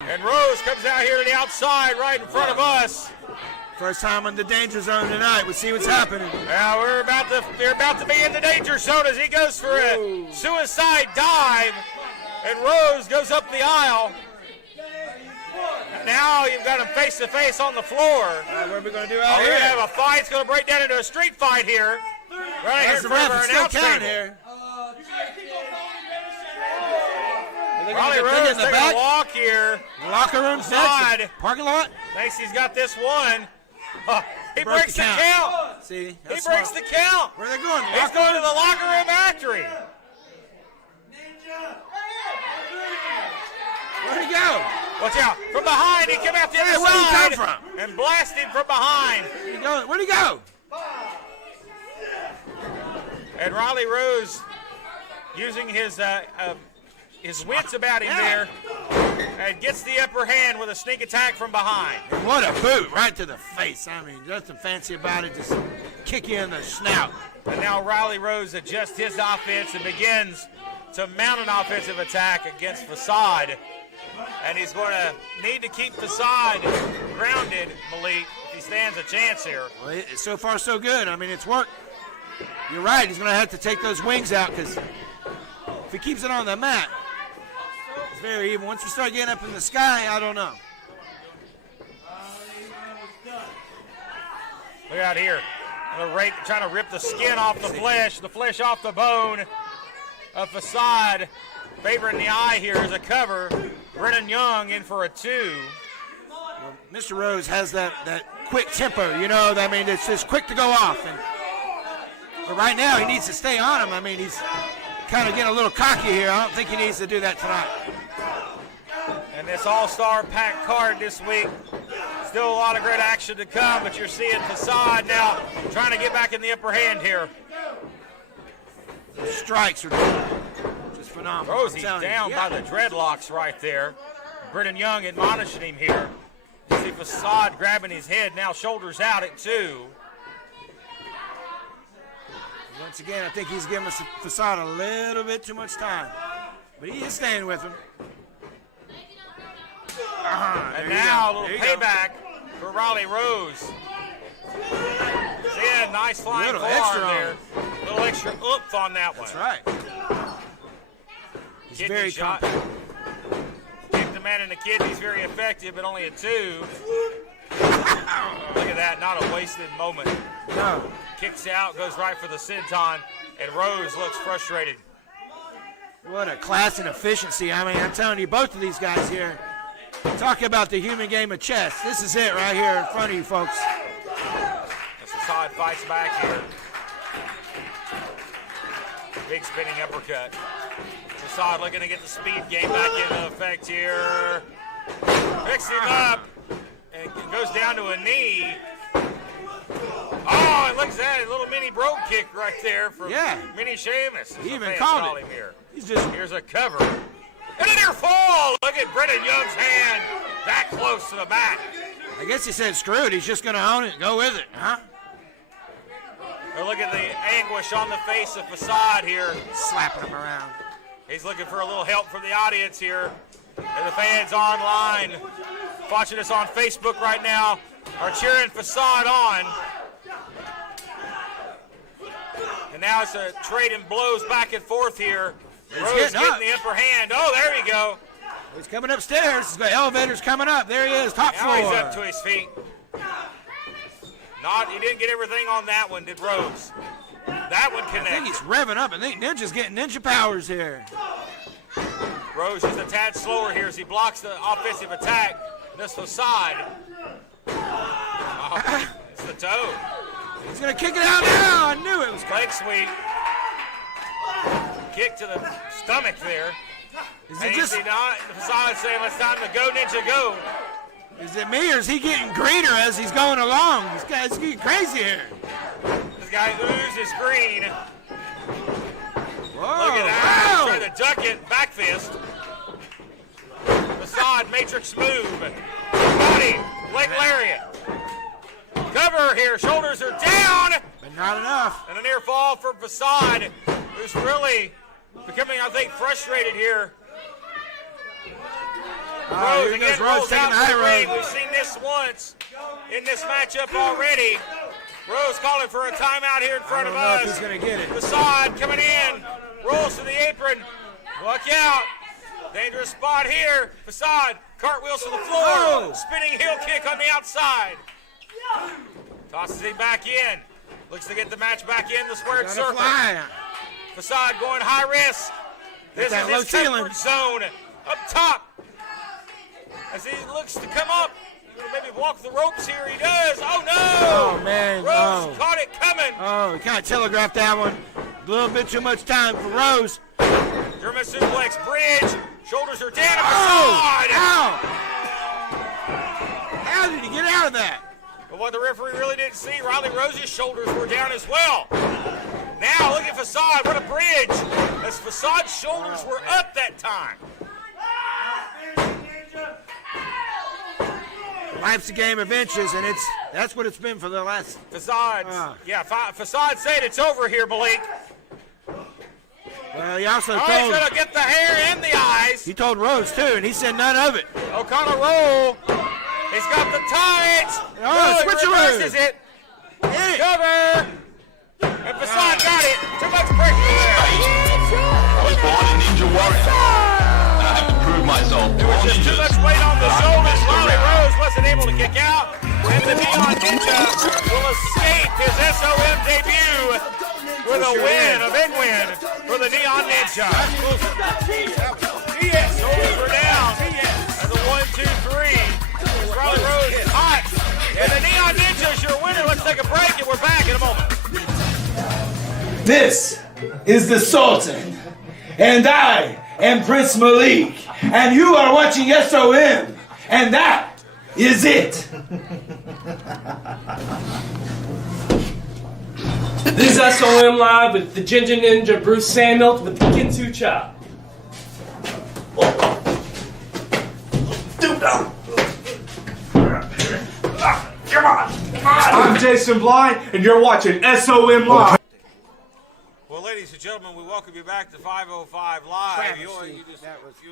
And Rose comes out here to the outside right in front of us. First time in the danger zone tonight. We'll see what's happening. Now we're about to be in the danger zone as he goes for a suicide dive. And Rose goes up the aisle. Now you've got him face to face on the floor. What are we going to do out here? here? We have a fight. It's going to break down into a street fight here. Right here in front of our announce table. Here. Raleigh Rose taking a walk here. The locker room's next. Parking lot. Thinks he's got this one. He breaks the count. See, he breaks the count. Where are they going? He's going to the locker room factory. Where'd he go? Watch out. From behind, he came out the other side. Where'd he come from? And blasted him from behind. Where'd he go? And Raleigh Rose using his wits about him there and gets the upper hand with a sneak attack from behind. And what a boot right to the face. I mean, nothing fancy about it. Just kick you in the snout. And now Raleigh Rose adjusts his offense and begins to mount an offensive attack against Facade. And he's going to need to keep Facade grounded, Malik, if he stands a chance here. Well, so far so good. I mean, it's worked. You're right. He's going to have to take those wings out because if he keeps it on the mat, it's very even. Once we start getting up in the sky, I don't know. Look out here. Trying to rip the skin off the flesh off the bone of Facade. Favoring the eye here is a cover. Brennan Young in for a 2. Well, Mr. Rose has that quick tempo, you know. I mean, it's just quick to go off. But right now, he needs to stay on him. I mean, he's kind of getting a little cocky here. I don't think he needs to do that tonight. And this all-star packed card this week. Still a lot of great action to come, but you're seeing Facade now trying to get back in the upper hand here. The strikes are just phenomenal. Rosie's down by the dreadlocks right there. Brennan Young admonishing him here. You see Facade grabbing his head, now shoulders out at 2. Once again, I think he's giving Facade a little bit too much time. But he is staying with him. And now a little payback for Raleigh Rose. See a nice flying forearm there. A little extra oomph on that one. That's right. He's very compact. Kicked the man in the kidneys, very effective, but only a 2. Look at that, not a wasted moment. No. Kicks out, goes right for the senton, and Rose looks frustrated. What a class and efficiency. I mean, I'm telling you, both of these guys here, talk about the human game of chess. This is it right here in front of you, folks. Facade fights back here. Big spinning uppercut. Facade looking to get the speed game back into effect here. Picks him up and goes down to a knee. Oh, and look at that, a little mini brogue kick right there from Mini Sheamus. He even called it. Here. He's Here's a cover. And a near fall. Look at Brennan Young's hand that close to the mat. I guess he said screw it. He's just going to own it and go with it, huh? But look at the anguish on the face of Facade here. Slapping him around. He's looking for a little help from the audience here. And the fans online watching us on Facebook right now are cheering Facade on. And now it's a trade in blows back and forth here. Rose getting the upper hand. Oh, there you go. He's coming upstairs. He's got elevators coming up. There he is, top floor. Now he's up to his feet. He didn't get everything on that one, did Rose? That one connected. I think he's revving up. I think Ninja's getting ninja powers here. Rose is a tad slower here as he blocks the offensive attack. This Facade. Oh, it's the toe. He's going to kick it out now. I knew it was coming. Leg sweep. Kick to the stomach there. Is it just Facade saying, "It's time to go, Ninja, go." Is it me or is he getting greener as he's going along? This guy's getting crazy here. This guy oozes green. Whoa, look at that. He's trying to duck it. Back fist. Facade, matrix move. Body, leg lariat. Cover here. Shoulders are down. But not enough. And a near fall for Facade, who's really becoming, I think, frustrated here. Rose here again goes rolls Rose taking out the to high the road. ring. We've seen this once in this matchup already. Rose calling for a timeout here in front of I don't know us. if he's going to get it. Facade coming in, rolls to the apron. Look out. Dangerous spot here. Facade cartwheels to the floor. Oh. Spinning heel kick on the outside. Tosses him back in. Looks to get the match back in the squared Gonna circle. fly. Facade going high risk. This that is low his ceiling. comfort zone. Up top. As he looks to come up. Maybe walk the ropes here. He does. Oh, no. Oh, man. Rose Oh. caught it coming. Oh, he kind of telegraphed that one. A little bit too much time for Rose. German suplex bridge. Shoulders are down. Oh! Facade. Ow! How did he get out of that? But what the referee really didn't see, Riley Rose's shoulders were down as well. Now look at Facade. What a bridge. As Facade's shoulders were up that time. Life's a game of inches, and that's what it's been for the last. Facade. Facade said it's over here, Malik. Well, he also Oh, he's told. going to get the hair and the eyes. He told Rose too, and he said none of it. O'Connor roll. He's got the tights. Oh, he switcheroo. reverses it. Hit it. Cover. And Facade got it. Too much pressure there. I was born a ninja warrior. I have to prove myself. There was All just too ninjas much weight on the run shoulders. best Riley around. Rose wasn't able to kick out. And the Neon Ninja will escape his SOM debut with a win, a big win for the Neon Ninja. Yes, shoulders were down. As a 1, 2, 3. Riley Rose is hot. And the Neon Ninja is your winner. Let's take a break and we're back in a moment. This is the Sultan, and I am Prince Malik, and you are watching SOM, and that is it. This is SOM Live with the Ginger Ninja Bruce Samuels with the Kinsu Chop. Come on. I'm Jason Blythe, and you're watching SOM Live. Well, ladies and gentlemen, we welcome you back to 505 Live. You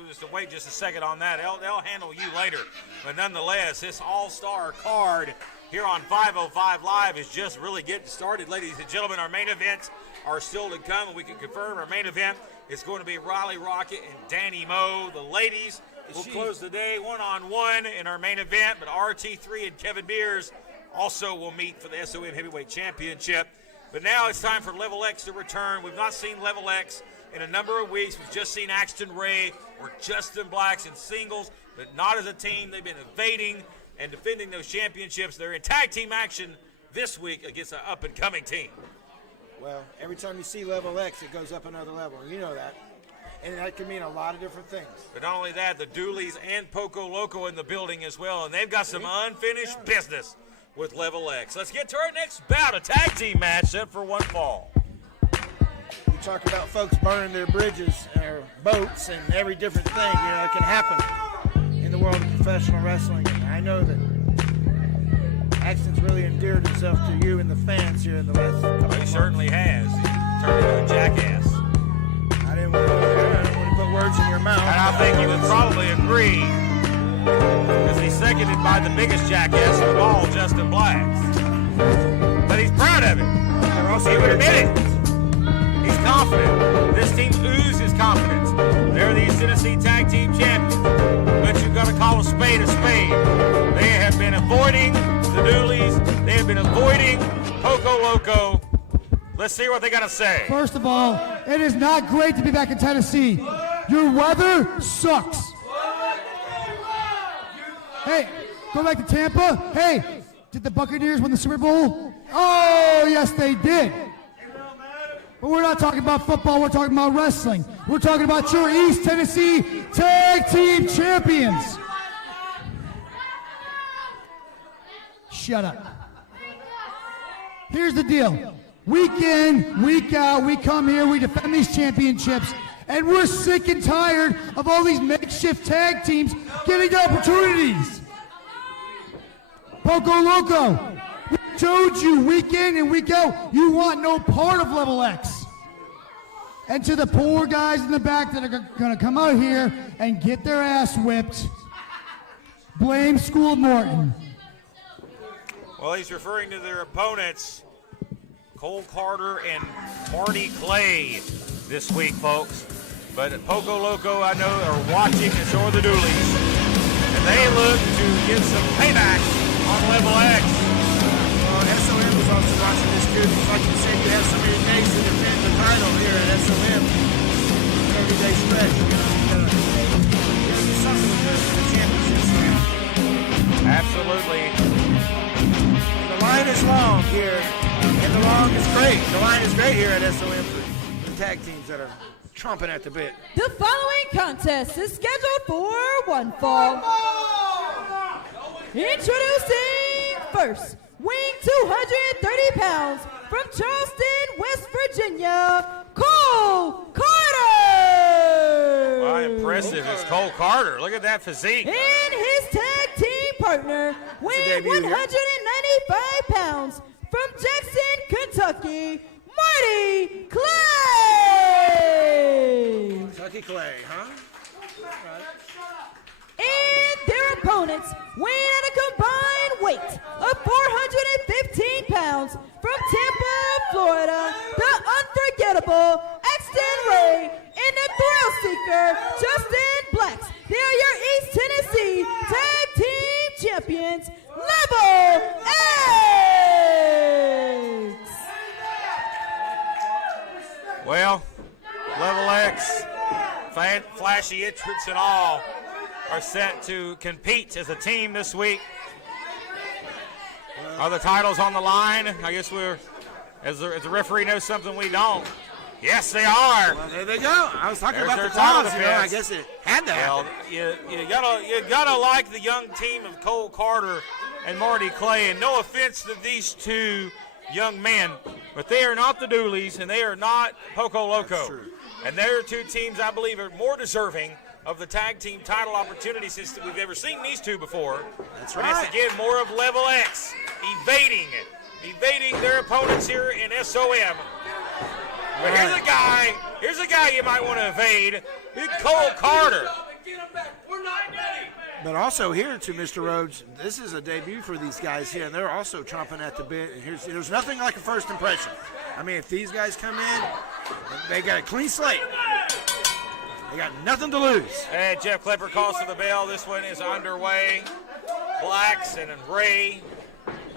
just wait just a second on that. They'll handle you later. But nonetheless, this all-star card here on 505 Live is just really getting started. Ladies and gentlemen, our main events are still to come, and we can confirm our main event is going to be Riley Rocket and Danny Moe. The ladies will close the day one-on-one in our main event, but RT3 and Kevin Mears also will meet for the SOM Heavyweight Championship. But now it's time for Level X to return. We've not seen Level X in a number of weeks. We've just seen Axton Ray or Justin Blacks in singles, but not as a team. They've been evading and defending those championships. They're in tag team action this week against an up-and-coming team. Well, every time you see level X, it goes up another level. You know that. And that can mean a lot of different things. But not only that, the Dooleys and Poco Loco in the building as well, and they've got some unfinished business with Level X. Let's get to our next bout, a tag team match set for one fall. You talk about folks burning their bridges or boats and every different thing, you know, it can happen in the world of professional wrestling. And I know that Axton's really endeared himself to you and the fans here in the last couple of He months. certainly has. He turned into a jackass. I didn't want to go there. I didn't want to put words in your mouth. And I think you would probably agree, because he's seconded by the biggest jackass of all, Justin Blacks. But he's proud of it. He would admit it. He's confident. This team oozes confidence. They're the East Tennessee Tag Team Champions. But you've got to call a spade a spade. They have been avoiding the Dooleys. They have been avoiding Poco Loco. Let's see what they got to say. First of all, it is not great to be back in Tennessee. Your weather sucks. Hey, go back to Tampa. Hey, did the Buccaneers win the Super Bowl? Oh, yes, they did. But we're not talking about football. We're talking about wrestling. We're talking about your East Tennessee Tag Team Champions. Shut up. Here's the deal. Week in, week out, we come here, we defend these championships, and we're sick and tired of all these makeshift tag teams getting opportunities. Poco Loco, we showed you week in and week out, you want no part of Level X. And to the poor guys in the back that are going to come out here and get their ass whipped, Blame School of Morton. Well, he's referring to their opponents, Cole Carter and Marty Clay, this week, folks. But Poco Loco, I know, are watching, and so are the Dooleys. And they look to get some payback on Level X. SOM was also watching this too. Because like you said, you have so many days to defend the title here at SOM. 30-day stretch. You gotta do something with the championships here. Absolutely. The line is long here, and the line is great. The line is great here at SOM for the tag teams that are chomping at the bit. The following contest is scheduled for one fall. Introducing first, weighing 230 pounds from Charleston, West Virginia, Cole Carter. Wow, impressive. It's Cole Carter. Look at that physique. And his tag team partner, weighing 195 pounds from Jackson, Kentucky, Marty Clay. Kentucky Clay, huh? And their opponents weighing at a combined weight of 415 pounds from Tampa, Florida, the unforgettable Axton Ray and the thrill seeker Justin Blacks. They are your East Tennessee Tag Team Champions, Level X. Well, Level X, flashy entrants and all, are set to compete as a team this week. Are the titles on the line? I guess as the referee knows something we don't. Yes, they are. Well, there they go. I was talking There's about their the title clause, defense. I guess it had to Well, happen. you gotta like the young team of Cole Carter and Marty Clay, and no offense to these two young men, but they are not the Dooleys and they are not Poco Loco. And they're two teams I believe are more deserving of the tag team title opportunity since we've ever seen these two before. That's And right. it's again more of Level X evading their opponents here in SOM. But here's a guy you might want to evade. Cole Carter. But also here to Mr. Rhodes, this is a debut for these guys here, and they're also chomping at the bit. And there's nothing like a first impression. I mean, if these guys come in, they got a clean slate. They got nothing to lose. And Jeff Klepper calls for the bell. This one is underway. Blacks and Ray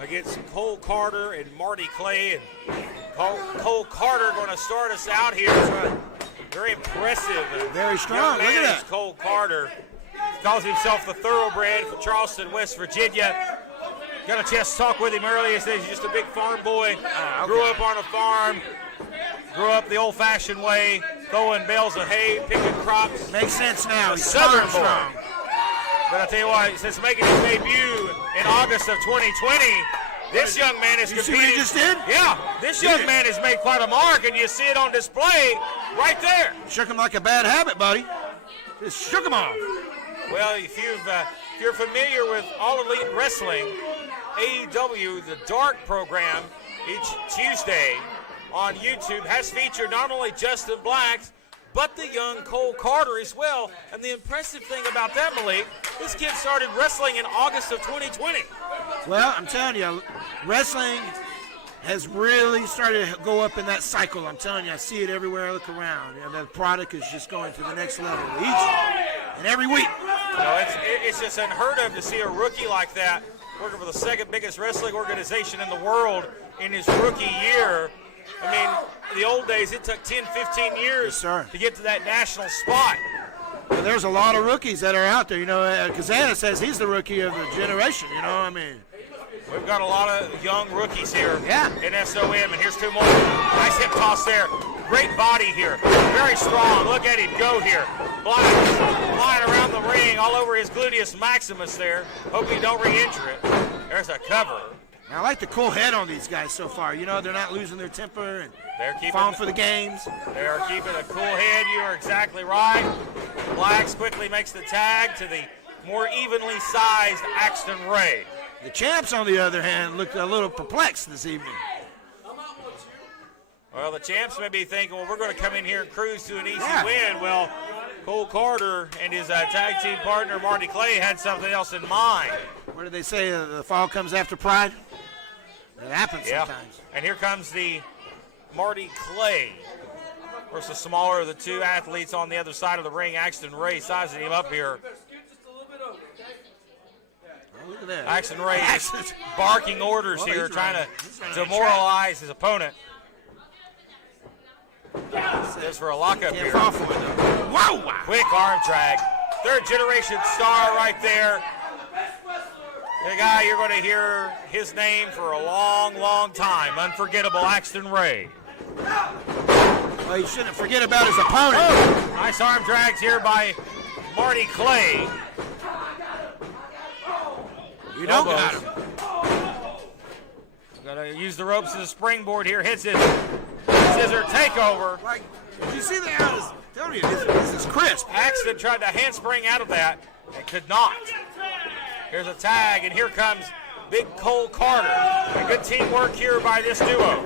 against Cole Carter and Marty Clay. And Cole Carter going to start us out here. Very impressive. Very strong. Young Look man at is that. Cole Carter. Calls himself the thoroughbred from Charleston, West Virginia. Got a chance to talk with him earlier. He says he's just a big farm boy. Grew up on a farm. Grew up the old-fashioned way, throwing bales of hay, picking crops. Makes sense now. He's Southern farm strong. boy. But I tell you what, since making his debut in August of 2020, this young man is You see what he just did? Yeah, this young man has made quite a mark, and you see it on display right there. Shook him like a bad habit, buddy. Just shook him off. Well, if you're familiar with All Elite Wrestling, AEW, the Dark program, each Tuesday on YouTube has featured not only Justin Blacks, but the young Cole Carter as well. And the impressive thing about that, Malik, this kid started wrestling in August of 2020. Well, I'm telling you, wrestling has really started to go up in that cycle. I'm telling you, I see it everywhere I look around. And the product is just going to the next level each and every week. It's just unheard of to see a rookie like that working for the second biggest wrestling organization in the world in his rookie year. I mean, the old days, it took 10, 15 years to get to that national spot. Well, there's a lot of rookies that are out there. You know, Kazana says he's the rookie of the generation, you know, I mean. We've got a lot of young rookies here in SOM, and here's two more. Nice hip toss there. Great body here. Very strong. Look at him go here. Flying around the ring all over his gluteus maximus there. Hope he don't re-injure it. There's a cover. Now, I like the cool head on these guys so far. You know, they're not losing their temper and they're falling for the games. They are keeping a cool head. You are exactly right. Blacks quickly makes the tag to the more evenly sized Axton Ray. The champs, on the other hand, looked a little perplexed this evening. Well, the champs may be thinking, well, we're going to come in here and cruise to an easy win. Well, Cole Carter and his tag team partner Marty Clay had something else in mind. What did they say? The fall comes after pride? That happens sometimes. And here comes the Marty Clay. Of course, the smaller of the two athletes on the other side of the ring. Axton Ray sizing him up here. Oh, look at that. Axton Ray is barking orders here, trying to demoralize his opponent. This for a lockup here. Wow! Quick arm drag. Third generation star right there. The guy you're going to hear his name for a long, long time. Unforgettable Axton Ray. Well, you shouldn't forget about his opponent. Oh, nice arm drags here by Marty Clay. You don't got him. Gonna use the ropes as a springboard here. Hits it. Scissor takeover. Like, did you see that? Tell you, this is crisp. Axton tried to handspring out of that and could not. Here's a tag, and here comes Big Cole Carter. And good teamwork here by this duo.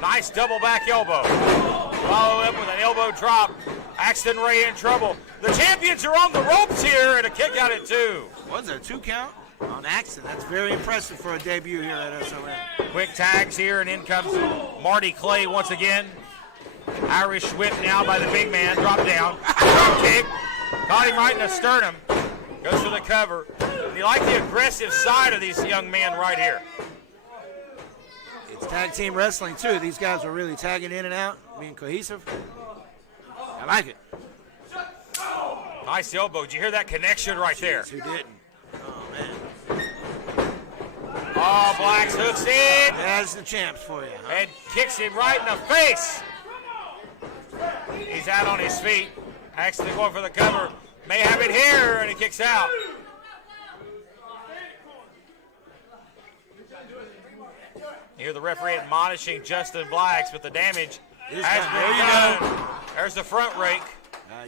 Nice double back elbow. Follow up with an elbow drop. Axton Ray in trouble. The champions are on the ropes here, and a kick out at 2. Was there a 2 count? On Axton. That's very impressive for a debut here at SOM. Quick tags here, and in comes Marty Clay once again. Irish whip now by the big man. Drop down. Drop kick. Caught him right in the sternum. Goes for the cover. And you like the aggressive side of these young men right here. It's tag team wrestling, too. These guys are really tagging in and out, being cohesive. I like it. Nice elbow. Did you hear that connection right there? Who didn't? Oh, man. Oh, Blacks hooks in. That's the champs for you. Huh? And kicks him right in the face. He's out on his feet. Actually going for the cover. May have it here, and he kicks out. You hear the referee admonishing Justin Blacks, but the damage has been done. There's the front rake.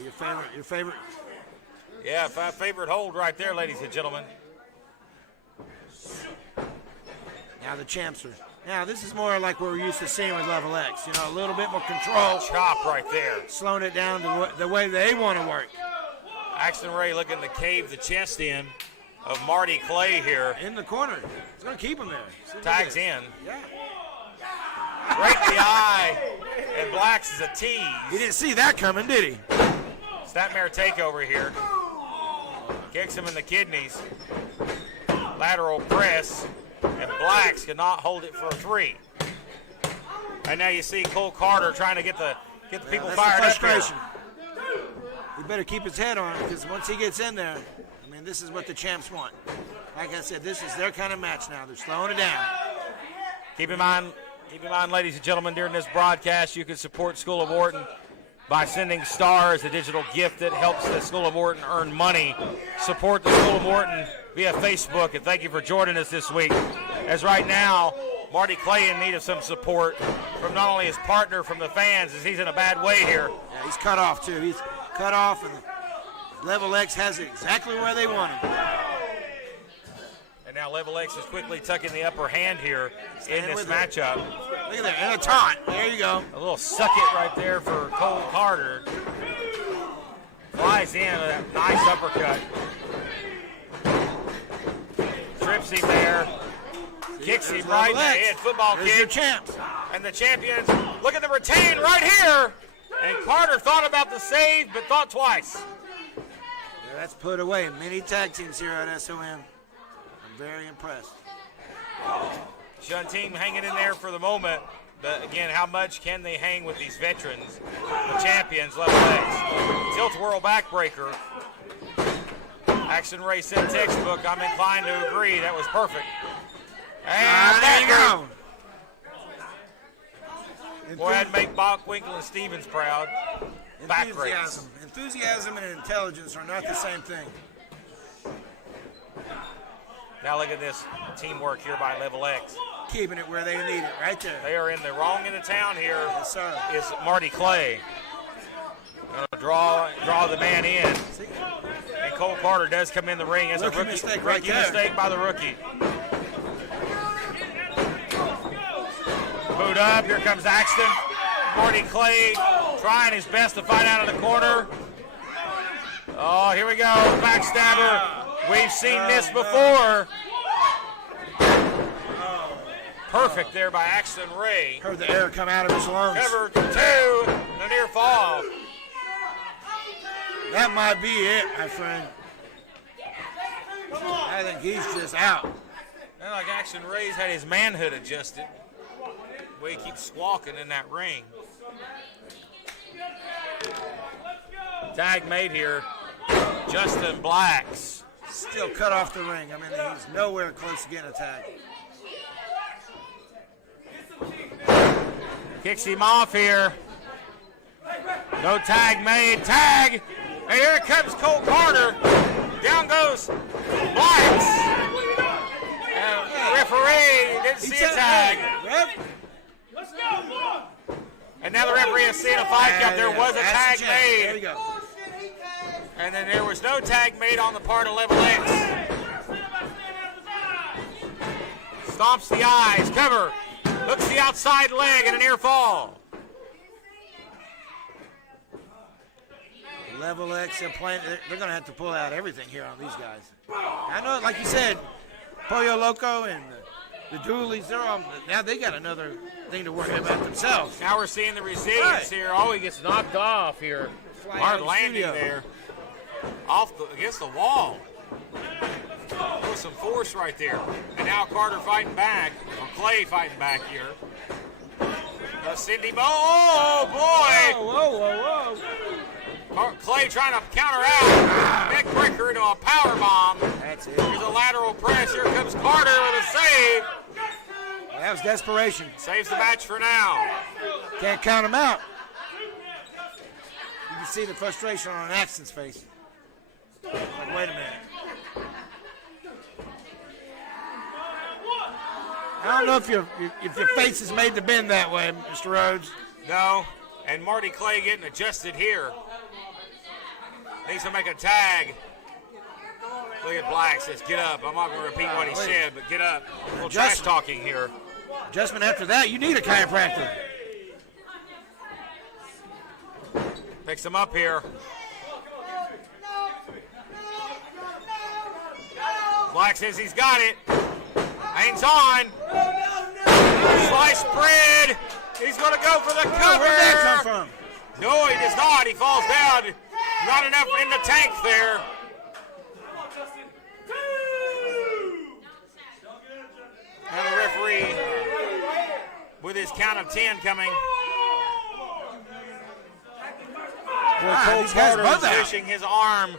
Your favorite. Yeah, favorite hold right there, ladies and gentlemen. Now the champs are. Now this is more like what we're used to seeing with Level X. You know, a little bit more control. Chop right there. Slowing it down to the way they want to work. Axton Ray looking to cave the chest in of Marty Clay here. In the corner. It's going to keep him there. Tags in. Yeah. Right in the eye. And Blacks is a tease. He didn't see that coming, did he? Snapmare takeover here. Kicks him in the kidneys. Lateral press. And Blacks cannot hold it for a 3. And now you see Cole Carter trying to get the people fired up here. He better keep his head on, because once he gets in there, I mean, this is what the champs want. Like I said, this is their kind of match now. They're slowing it down. Keep in mind, ladies and gentlemen, during this broadcast, you can support School of Morton by sending stars, a digital gift that helps the School of Morton earn money. Support the School of Morton via Facebook, and thank you for joining us this week. As right now, Marty Clay in need of some support from not only his partner, from the fans, as he's in a bad way here. Yeah, he's cut off, too. He's cut off, and Level X has it exactly where they want him. And now Level X is quickly tucking the upper hand here in this matchup. Look at that, and a taunt. There you go. A little suck it right there for Cole Carter. Flies in with that nice uppercut. Trips him there. Kicks him right in the head. Football kick. Your champs. And the champions look at the retain right here. And Carter thought about the save, but thought twice. Yeah, that's put away. Many tag teams here at SOM. I'm very impressed. Shun team hanging in there for the moment. But again, how much can they hang with these veterans? The champions, Level X. Tilt-whirl backbreaker. Axton Ray said textbook. I'm inclined to agree. That was perfect. And there you go. Go ahead and make Bockwinkel and Stevens proud. Back race. Enthusiasm and intelligence are not the same thing. Now look at this teamwork here by Level X. Keeping it where they need it, right there. They are in the wrong end of town here. Yes, sir. Is Marty Clay. Gonna draw the man in. And Cole Carter does come in the ring as a rookie mistake by the rookie. Boot up, here comes Axton. Marty Clay trying his best to fight out of the corner. Oh, here we go. Backstabber. We've seen this before. Perfect there by Axton Ray. Heard the air come out of his lungs. Cover 2, the near fall. That might be it, my friend. I think he's just out. Well, like Axton Ray's had his manhood adjusted. The way he keeps squawking in that ring. Tag made here. Justin Blacks. Still cut off the ring. I mean, he's nowhere close to getting a tag. Kicks him off here. No tag made. Tag! And here comes Cole Carter. Down goes Blacks. Referee didn't see a tag. And now the referee is seeing a fight up. There was a tag made. There we go. And then there was no tag made on the part of Level X. Stomps the eyes. Cover. Hooks the outside leg and a near fall. Level X, they're going to have to pull out everything here on these guys. I know, like you said, Pollo Loco and the Dooleys, they're all, now they got another thing to worry about themselves. Now we're seeing the resilience here. Oh, he gets knocked off here. Hard landing there. Against the wall. There was some force right there. And now Carter fighting back, or Clay fighting back here. Cindy Mo, oh boy! Whoa. Clay trying to counter out. Neck breaker into a power bomb. That's it. Here's a lateral press. Here comes Carter with a save. That was desperation. Saves the match for now. Can't count him out. You can see the frustration on Axton's face. Like, wait a minute. I don't know if your face is made to bend that way, Mr. Rhodes. No, and Marty Clay getting adjusted here. Needs to make a tag. Look at Black says, get up. I'm not going to repeat what he said, but get up. A little trash talking here. Adjustment after that, you need a chiropractor. Picks him up here. Black says he's got it. Hangs on. Slice bread. He's going to go for the cover. Where'd that come from? No, he does not. He falls down. Not enough in the tank there. And the referee with his count of 10 coming. Cole Carter's wishing his arm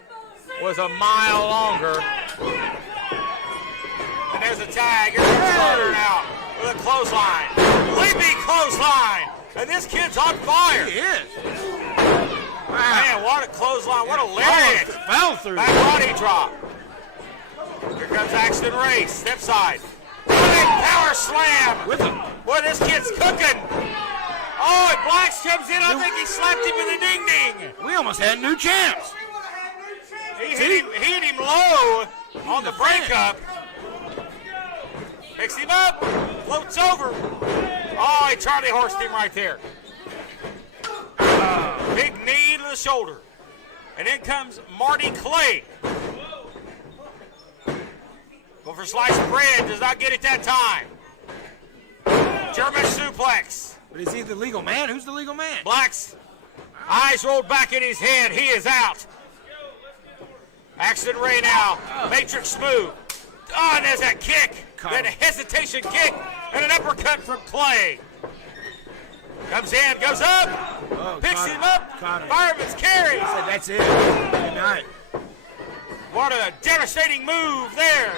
was a mile longer. And there's a tag. Here's Carter now with a clothesline. Leaping clothesline. And this kid's on fire. He is. Wow. Man, what a clothesline. What a lariat. Fell through. Back body drop. Here comes Axton Ray. Step side. Big power slam. With him. Boy, this kid's cooking. Oh, and Blacks comes in. I think he slapped him with a ding-ding. We almost had new champs. He hit him low on the breakup. Picks him up. Floats over. Oh, he Charlie horsed him right there. Big knee to the shoulder. And in comes Marty Clay. Go for slice of bread. Does not get it that time. German suplex. But is he the legal man? Who's the legal man? Black's eyes rolled back in his head. He is out. Axton Ray now. Matrix smooth. Oh, and there's that kick. Then a hesitation kick and an uppercut from Clay. Comes in, goes up, picks him up. Fireman's carry. Said that's it. Good night. What a devastating move there.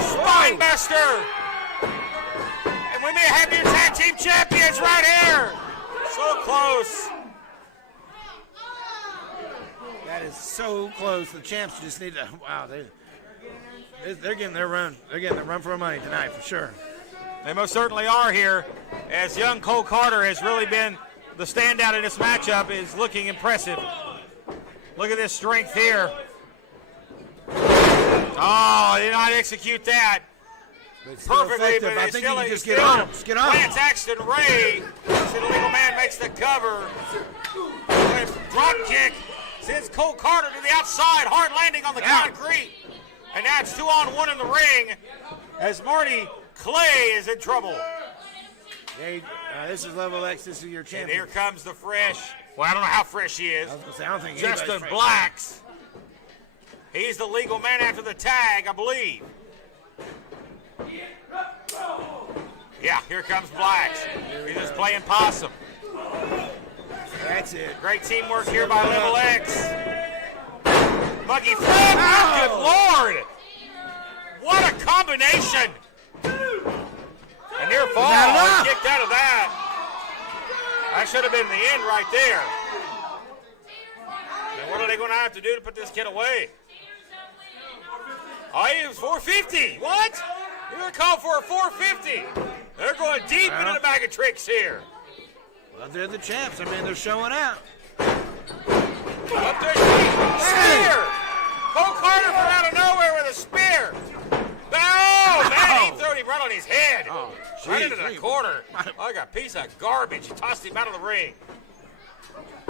Spine buster. And we may have new tag team champions right here. So close. That is so close. The champs just need to. Wow, they're getting their run. They're getting their run for their money tonight for sure. They most certainly are here, as young Cole Carter has really been the standout in this matchup, is looking impressive. Look at this strength here. Oh, he did not execute that perfectly, but I think still, you can just get on him. Just get on him. Plants Axton Ray. So the legal man makes the cover. Drop kick. Sends Cole Carter to the outside. Hard landing on the concrete. And now it's 2-on-1 in the ring as Marty Clay is in trouble. This is Level X. This is your And champion. here comes the fresh. Well, I don't know how fresh he is. I was gonna say, I don't think Justin anybody's fresh. Blacks. He's the legal man after the tag, I believe. Yeah, here comes Blacks. He's just playing possum. That's it. Great teamwork here by Level X. Monkey flip. Oh, good Lord. What a combination. A near fall. Not Kicked out of that. That should have been the end right there. And what are they going to have to do to put this kid away? Oh, he was 450. What? You're going to call for a 450. They're going deep into the bag of tricks here. Well, they're the champs. I mean, they're showing out. Up there, spear. Cole Carter from out of nowhere with a spear. Oh, man, he threw him right on his head. Oh, right into the corner. Like a piece of garbage. He tossed him out of the ring.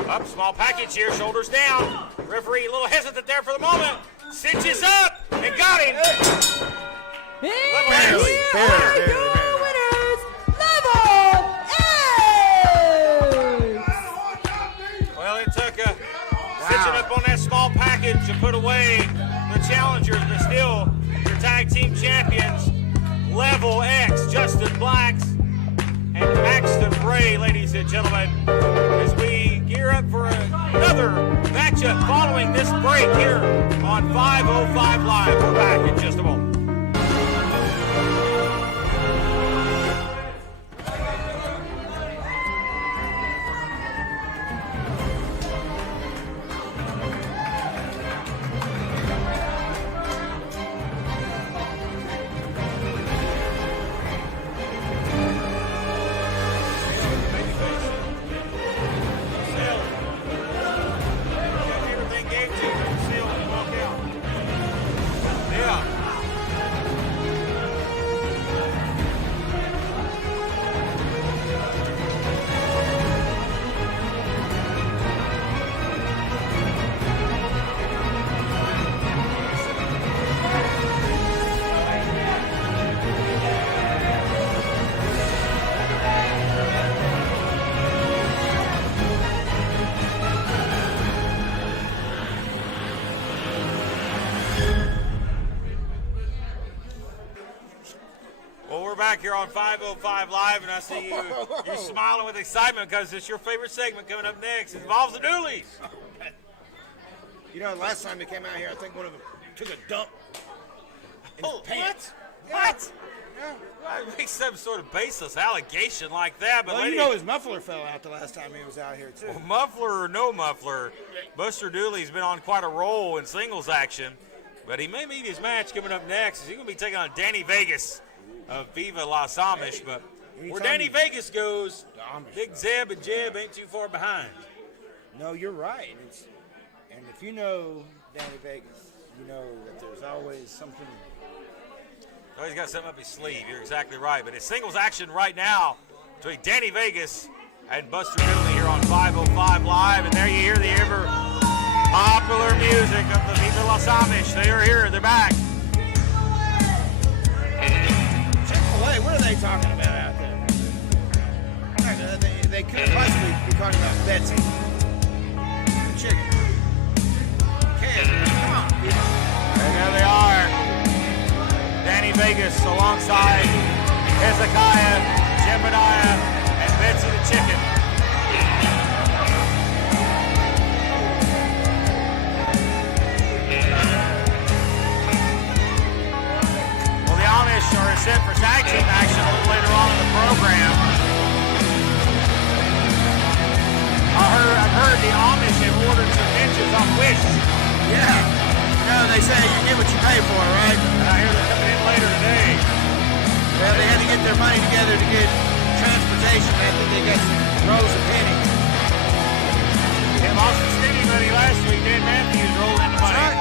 Up, small package here, shoulders down. Referee a little hesitant there for the moment. Cinches up and got him. Barely. Your winners, Level X! Well, it took a cinching up on that small package to put away the challengers, but still, your tag team champions, Level X, Justin Blacks and Maxton Bray, ladies and gentlemen, as we gear up for another matchup following this break here on 505 Live. We're back in just a moment. Back here on 505 Live, and I see you smiling with excitement because it's your favorite segment coming up next. It involves the Dooleys. You know, last time they came out here, I think one of them took a dump in his Oh, pants. what? Yeah. Why make some sort of baseless allegation like that? But Well, lady, you know his muffler fell out the last time he was out here, too. well, muffler or no muffler, Buster Dooley's been on quite a roll in singles action, but he may meet his match coming up next. He's going to be taking on Danny Vegas of Viva Las Amish, but where Danny Vegas goes, Big Zeb and Jeb ain't too far behind. No, you're right. And if you know Danny Vegas, you know that there's always something. Oh, he's got something up his sleeve. You're exactly right. But it's singles action right now between Danny Vegas and Buster Dooley here on 505 Live. And there you hear the ever popular music of the Viva Las Amish. They are here. They're back. Chick-fil-A, what are they talking about out there? They couldn't possibly be talking about Betsy. The chicken. Come on, people. And there they are. Danny Vegas alongside Hezekiah, Jebediah, and Betsy the Chicken. Well, the Amish are set for tag team action a little later on in the program. I've heard the Amish have ordered some benches on Wish. Yeah. No, they say you get what you pay for, right? And I hear they're coming in later today. Well, they had to get their money together to get transportation. I think they got some rolls of pennies. They lost the skinny money last week. Dan Matthews rolled in the money.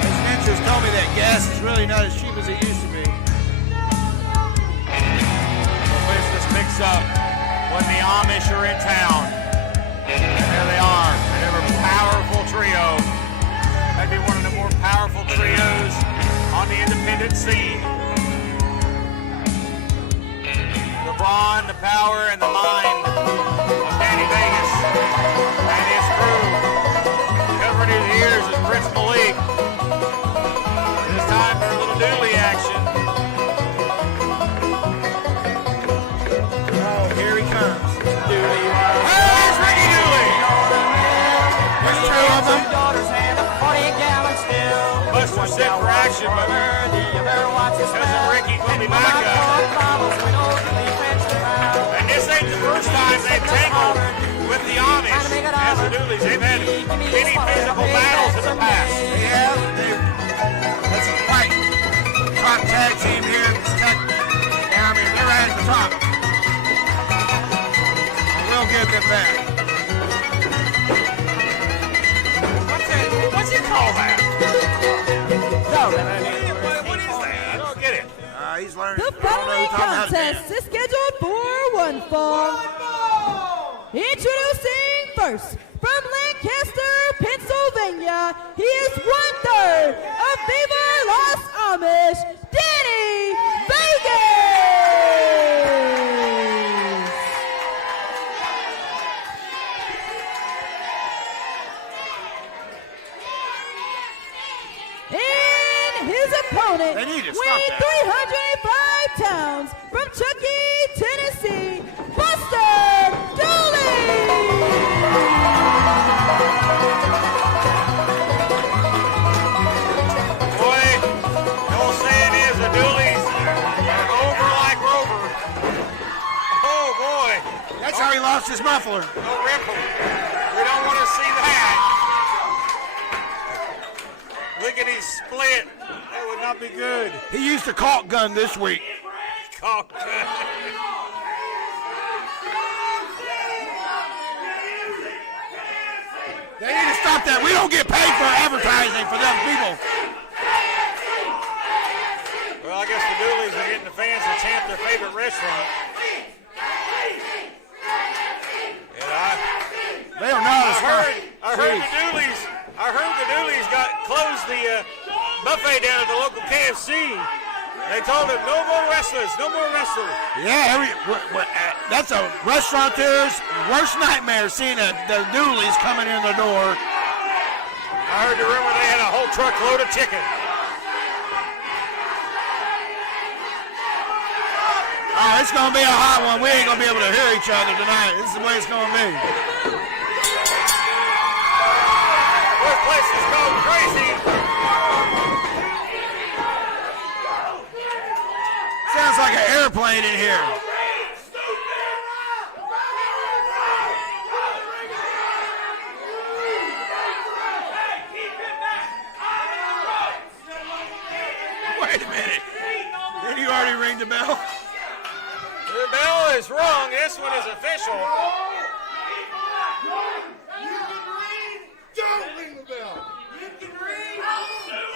Those mentors told me that gas is really not as cheap as it used to be. The list just picks up when the Amish are in town. And there they are. They never trio. Maybe one of the more powerful trios on the independent scene. The brawn, the power, and the mind of Danny Vegas and his crew. Covering his ears is Prince Malik. It's time for a little Dooley action. Oh, here he comes. Dooley. There's Ricky Dooley. There's two of them. Buster set for action, but cousin Ricky will be back up. And this ain't the first time they've tangled with the Amish as the Dooleys. They've had many physical battles in the past. Yeah, that's a fight. Top tag team here. Yeah, I mean, they're right at the top. We'll give them that. What's he call that? What is that? I don't get it. He's learning. The following contest is scheduled for one fall. Introducing first, from Lancaster, Pennsylvania, he is 1/3 of Viva Los Amish, Danny Vegas! And his opponent, They need to stop weighing that. 305 pounds, from Chuckey, Tennessee, Buster Dooley! Boy, the old saying is the Dooleys are over like Rover. Oh, boy. That's how he lost his muffler. No ripple. We don't want to see that. Lickety split. That would not be good. He used a caulk gun this week. Oh, They need to stop that. We don't get paid for advertising for them people. well, I guess the Dooleys are getting the fans to chant their favorite restaurant. And They are not as I heard the Dooleys closed the buffet down at the local KFC. They told them no more wrestlers, no more wrestlers. Yeah, that's a restaurateur's worst nightmare, seeing the Dooleys coming in the door. I heard the rumor they had a whole truckload of chicken. Oh, it's going to be a hot one. We ain't going to be able to hear each other tonight. This is the way it's going to be. This place is going crazy. Sounds like an airplane in here. Wait a minute. Did you already ring the bell? The bell is rung. This one is official. Don't ring the bell.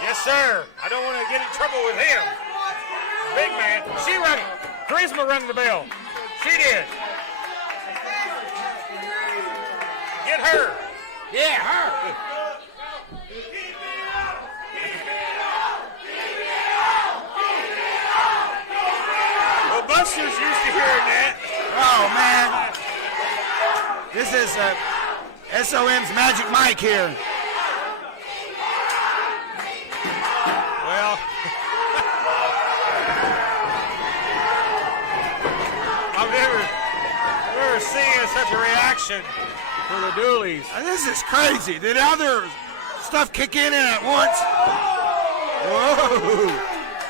Yes, sir. I don't want to get in trouble with him. Big man. She rang it. Charisma rang the bell. She did. Get her. Yeah, her. Well, Buster's used to hearing that. Oh, man. This is SOM's Magic Mike here. Well, I've never seen such a reaction for the Dooleys. This is crazy. Did other stuff kick in at once? Whoa.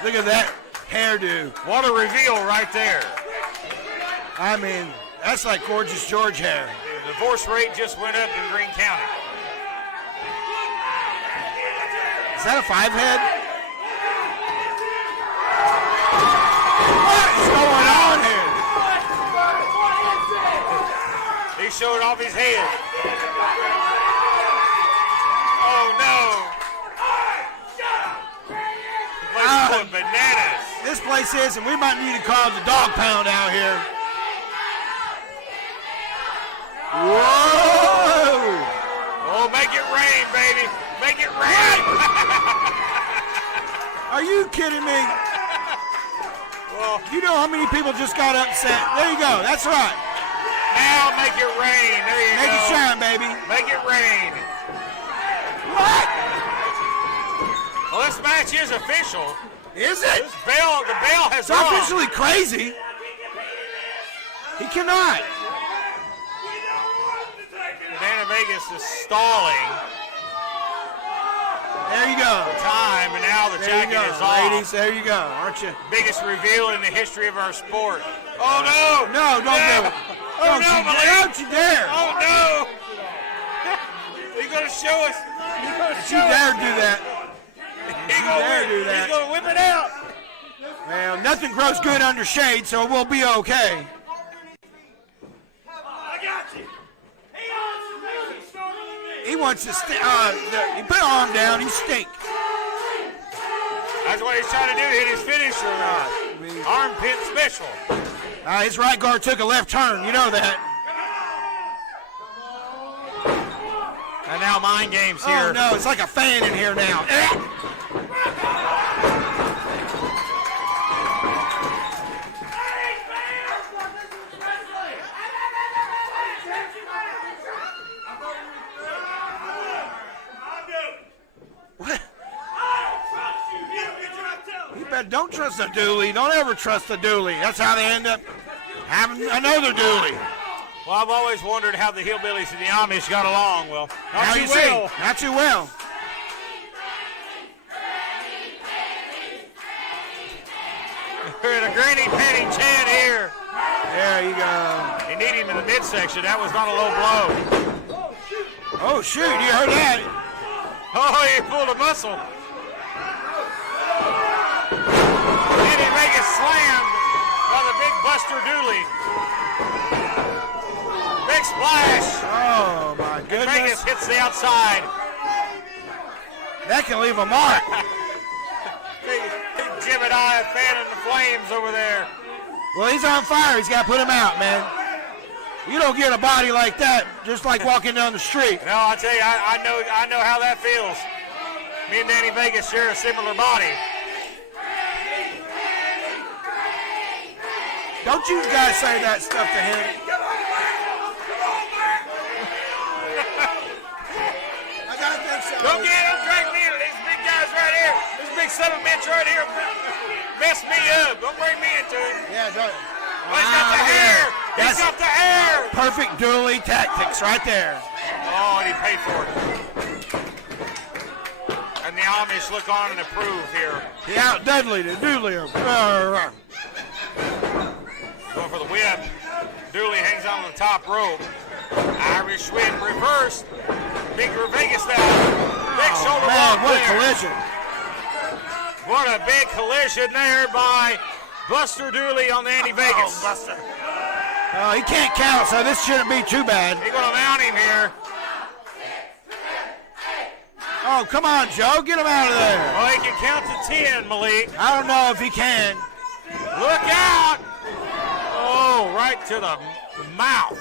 Look at that hairdo. What a reveal right there. I mean, that's like Gorgeous George hair. The divorce rate just went up in Greene County. Is that a 5-head? What is going on here? He showed off his head. Oh no. The place is going bananas. This place is, and we might need to call the dog pound out here. Oh, Whoa! make it rain, baby. Make it rain. Are you kidding me? Well, You know how many people just got upset? There you go. That's right. now make it rain. There you Make go. it shine, baby. Make it rain. What? Well, this match is official. Is it? The bell has It's rung. officially crazy. He cannot. Dana Vegas is stalling There you go. time, and now the There you jacket go, is off. ladies. There you go. Aren't you? Biggest reveal in the history of our sport. Oh no! No, don't do it. Oh Don't no, you Malik. dare. Don't you dare. Oh no! He's gonna show us. He's gonna Don't show you dare us. do that. He's you dare do that. He's gonna whip it out. Well, nothing grows good under shade, so we'll be okay. He wants to stay. He put an arm down. He stink. That's what he's trying to do. Hit his finisher. Armpit special. His right guard took a left turn. You know that. And now mind games here. Oh no, it's like a fan in here now. What? You bet. Don't trust the Dooley. Don't ever trust the Dooley. That's how they end up having another Dooley. Well, I've always wondered how the hillbillies and the Amish got along. Well, not Now too you well. see. Not too well. We're in a granny panty chant here. There you go. You need him in the midsection. That was not a low blow. Oh shoot! You heard that? Oh, he pulled a muscle. Danny Vegas slammed by the big Buster Dooley. Big splash. Oh my goodness! Vegas hits the outside. That can leave a mark. Big Gemini fanning the flames over there. Well, he's on fire. He's got to put him out, man. You don't get a body like that just like walking down the street. No, I tell you, I know how that feels. Me and Danny Vegas share a similar body. Don't you guys say that stuff to him. I gotta think so. Don't drag me into these big guys right here. This big son of a bitch right here mess me up. Don't bring me into it. Yeah, don't. Oh, he's got the hair. He's got the hair. Perfect Dooley tactics right there. Oh, and he paid for it. And the Amish look on and approve here. He out Dudley to Dooley. Going for the whip. Dooley hangs on the top rope. Irish whip reversed. Big Vegas now. Big shoulder Man, block what a there. collision. What a big collision there by Buster Dooley on Danny Vegas. Oh, Buster. He can't count, so this shouldn't be too bad. He's going to mount him here. Oh, come on, Joe. Get him out of there. Well, he can count to 10, Malik. I don't know if he can. Look out! Oh, right to the mouth.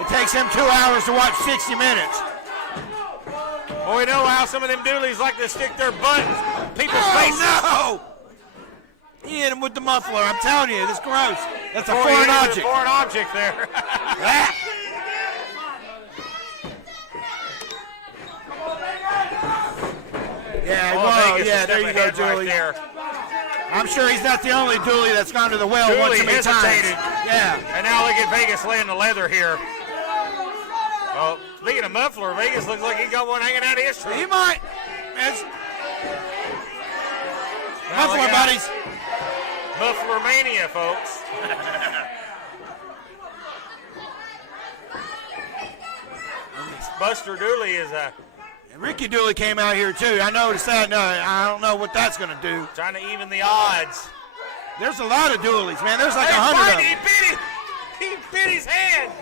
It takes him 2 hours to watch 60 minutes. Well, we know how some of them doolies like to stick their butt in people's faces. Oh, no! He hit him with the muffler. I'm telling you, this is gross. That's a Before foreign he hit object. A foreign object there. Yeah, Oh, well, Vegas yeah, is there you go, ahead right Dooley. there. I'm sure he's not the only Dooley that's gone to the well Dooley once so many times. hesitated. Yeah. And now look at Vegas laying the leather here. Oh, speaking of muffler, Vegas looks like he got one hanging out of his tree. He might. It's Now muffler look out. buddies. Muffler mania, folks. Buster Dooley is And Ricky Dooley came out here too. I noticed that. No, I don't know what that's going to do. trying to even the odds. There's a lot of Dooleys, man. There's like Hey, 100 of Blythe, them. he bit him. He bit his hand.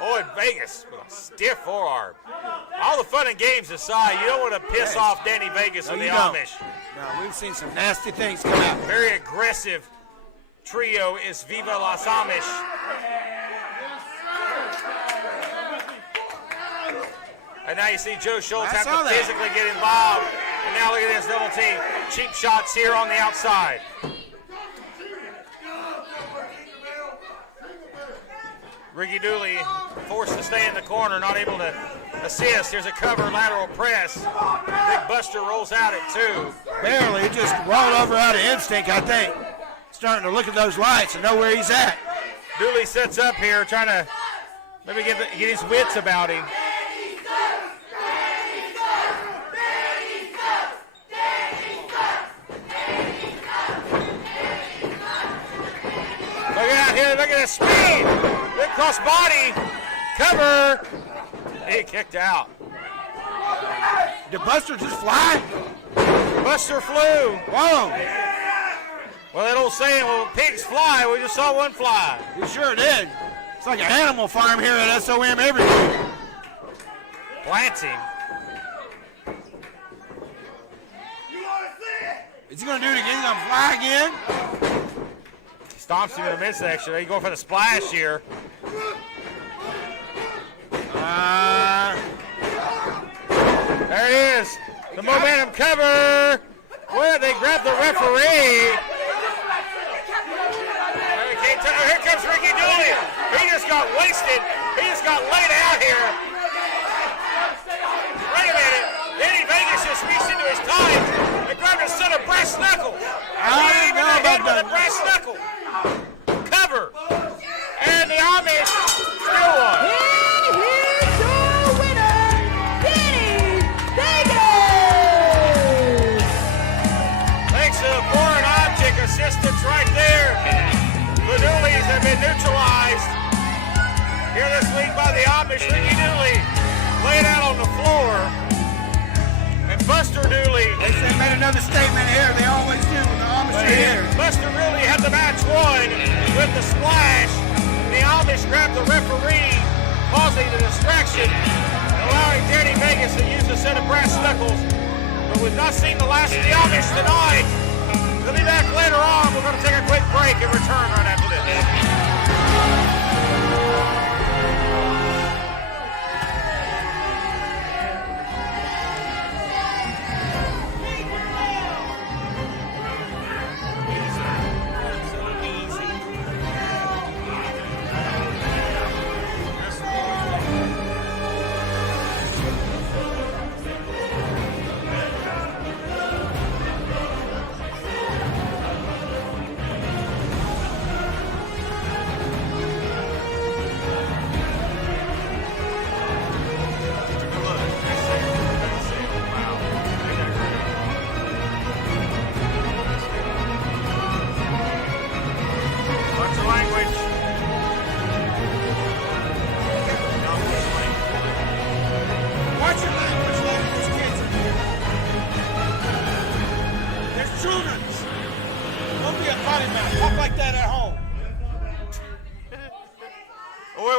Oh, in Vegas with a stiff forearm. All the fun and games aside, you don't want to piss off Danny Vegas No, and the you don't. Amish. No, we've seen some nasty things come out. Very aggressive trio is Viva Las Amish. And now you see Joe Schultz I have saw to that. physically get involved. And now look at this double team. Cheap shots here on the outside. Ricky Dooley forced to stay in the corner, not able to assist. Here's a cover lateral press. Big Buster rolls out at 2. Barely, he just rolled over out of instinct, I think. Starting to look at those lights and know where he's at. Dooley sets up here, trying to maybe get his wits about him. Look out here, look at the speed. Big cross body, cover. He kicked out. Did Buster just fly? Buster flew. Whoa. Well, that old saying, well, pigs fly. We just saw one fly. We sure did. It's like an animal farm here at SOM every week. Planting. Is he going to do it again? He's going to fly again? Stomps him in the midsection. He's going for the splash here. There it is. The momentum cover. Well, they grabbed the referee. Here comes Ricky Dooley. He just got wasted. He just got laid out here. Wait a minute. Danny Vegas just reached into his time and grabbed a set of brass knuckles. I didn't know about that. With a brass knuckle. Cover. And the Amish still won. And here's your winner, Danny Vegas! Thanks to the foreign object assistance right there. The Dooleys have been neutralized. Here this week by the Amish. Ricky Dooley laid out on the floor. And Buster Dooley. They said made another statement here. They always do when the Amish are here. Buster Dooley had the match won with the splash. The Amish grabbed the referee, causing the distraction, and allowing Danny Vegas to use a set of brass knuckles. But we've not seen the last of the Amish tonight. We'll be back later on. We're going to take a quick break and return right after this.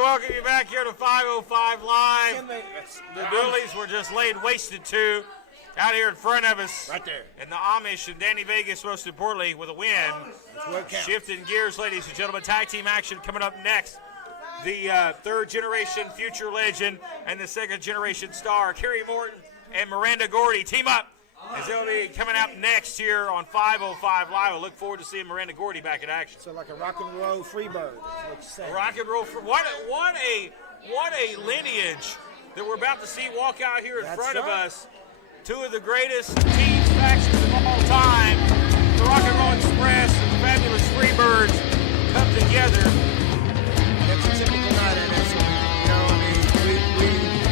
Welcome you back here to 505 Live. The Dooleys were just laid wasted to out here in front of us. Right there. And the Amish and Danny Vegas, most importantly, with a win. Shifting gears, ladies and gentlemen. Tag team action coming up next. The third generation future legend and the second generation star, Kerry Morton and Miranda Gordy, team up. As they'll be coming out next here on 505 Live. I look forward to seeing Miranda Gordy back in action. So like a rock and roll free bird, is what you're saying. Rock and roll for what a lineage that we're about to see walk out here in front of us. Two of the greatest teams factions of all time. The Rock and Roll Express and the fabulous Freebirds come together. That's a typical night in SOM. You know, I mean,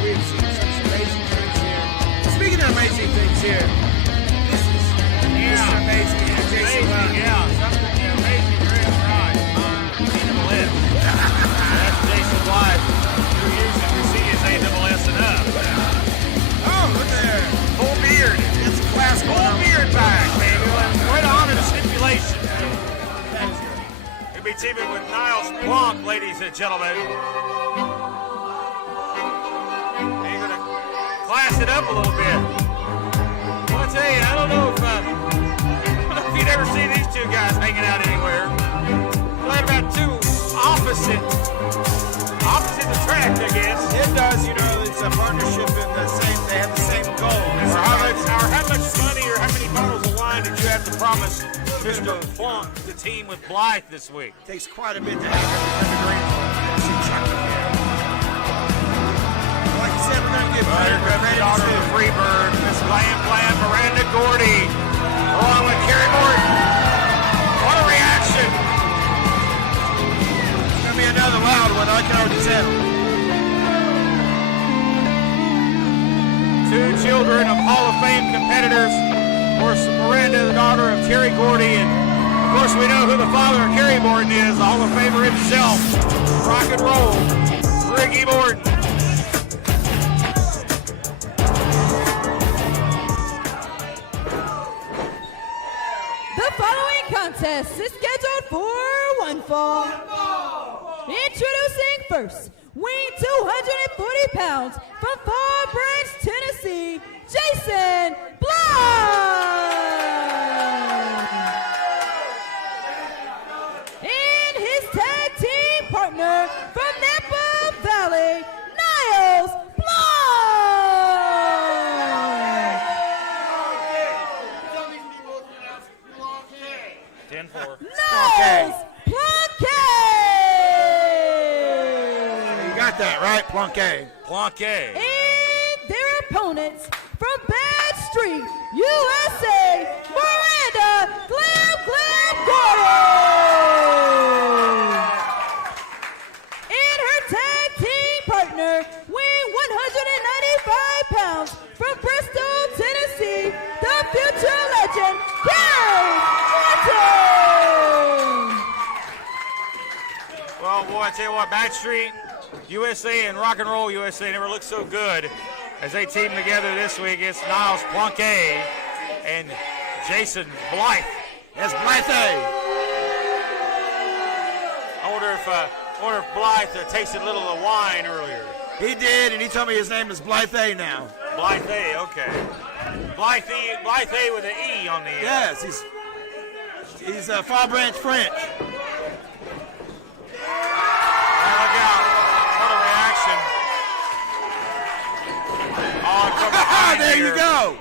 we've seen such amazing things here. Speaking of amazing things here, this is amazing here, Jason. Something amazing here, right? AWS. That's Jason Blythe, who usually we see as AWS enough. Oh, look there. Full beard. It's a class Full beard back, baby. Way to honor the stipulation. That is good. We'll be teaming with Niles Plonk, ladies and gentlemen. You're going to class it up a little bit. Well, I tell you, I don't know if you'd ever see these two guys hanging out anywhere. They're about two opposite opposite attract, I guess. It does, you know, it's a partnership in the same, they have the same goal. Or how much money or how many bottles of wine did you have to promise Mr. Plunk, the team with Blythe this week? It takes quite a bit to have every green here. Like I said, we're going to get Here comes the daughter of the Freebird, Miss Blam, Miranda Gordy, along with Carrie Morton. What a reaction! It's going to be another loud one, I can already tell. Two children of Hall of Fame competitors. Of course, Miranda, the daughter of Terry Gordy, and of course we know who the father of Carrie Morton is, the Hall of Famer himself, rock and roll, Ricky Morton. The following contest is scheduled for one fall. Introducing first, weighing 240 pounds from Fall Branch, Tennessee, Jason Blythe. And his tag team partner from Napa Valley, Niles Blythe. 10-4. Niles Plunkett. You got that right, Plunkett. Plunkett. And their opponents from Bad Street, USA, Miranda Gordy. And her tag team partner, weighing 195 pounds from Bristol, Tennessee, the future legend, Carrie Morton. Well, boy, I tell you what, Bad Street USA and Rock and Roll USA never looked so good as they team together this week against Niles Plunkett and Jason Blythe. That's Blythe. I wonder if Blythe tasted a little of the wine earlier. He did, and he told me his name is Blythe now. Blythe, okay. Blythe with an E on the end. Yes, he's Fall Branch French. Look out. What a reaction. Oh, from behind There here. you go.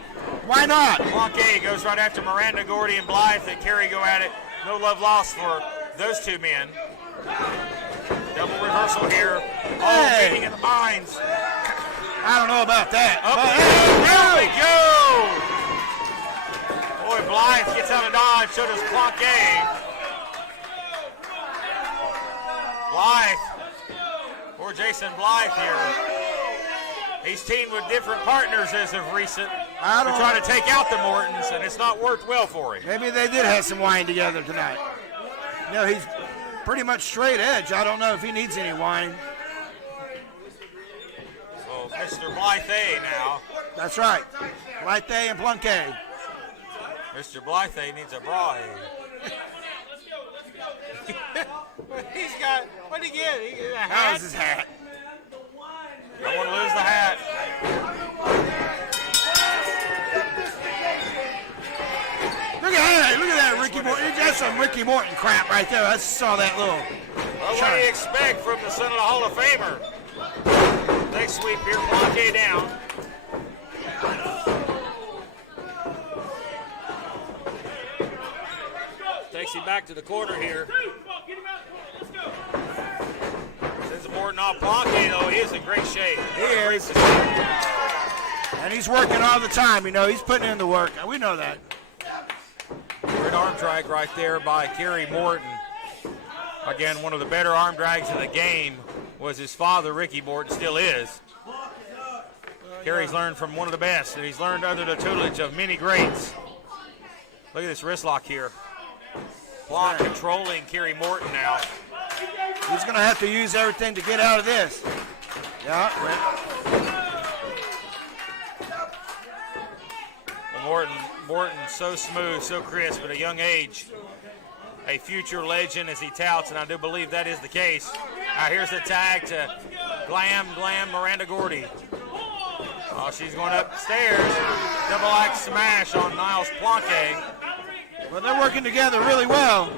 Why not? Plunkett goes right after Miranda Gordy and Blythe. And Carrie go at it. No love lost for those two men. Double reversal here. Oh, Hey. meeting in the minds. I don't know about that. Up but and there we go. Boy, Blythe gets out of dodge. So does Plunkett. Blythe. Poor Jason Blythe here. He's teamed with different partners as of recent. They're trying to take out the Mortons, and it's not worked well for him. Maybe they did have some wine together tonight. You know, he's pretty much straight edge. I don't know if he needs any wine. So Mr. Blythe now. That's right. Blythe and Plunkett. Mr. Blythe needs a bra. He's got, what did he get? He get a hat? That was his hat. Don't want to lose the hat. Look at that, Ricky Morton. That's some Ricky Morton crap right there. I just saw that little. Well, what do you expect from the son of the Hall of Famer? Next sweep here, Blanco down. Takes him back to the corner here. Sends Morton off Blanco, though. He is in great shape. He is. And he's working all the time. You know, he's putting in the work. We know that. Great arm drag right there by Carrie Morton. Again, one of the better arm drags in the game was his father, Ricky Morton, still is. Carrie's learned from one of the best, and he's learned under the tutelage of many greats. Look at this wrist lock here. Block controlling Carrie Morton now. He's going to have to use everything to get out of this. Yeah. Well, Morton, so smooth, so crisp at a young age. A future legend as he touts, and I do believe that is the case. Now here's the tag to Glam Miranda Gordy. Oh, she's going upstairs. Double axe smash on Niles Plunkett. Well, they're working together really well.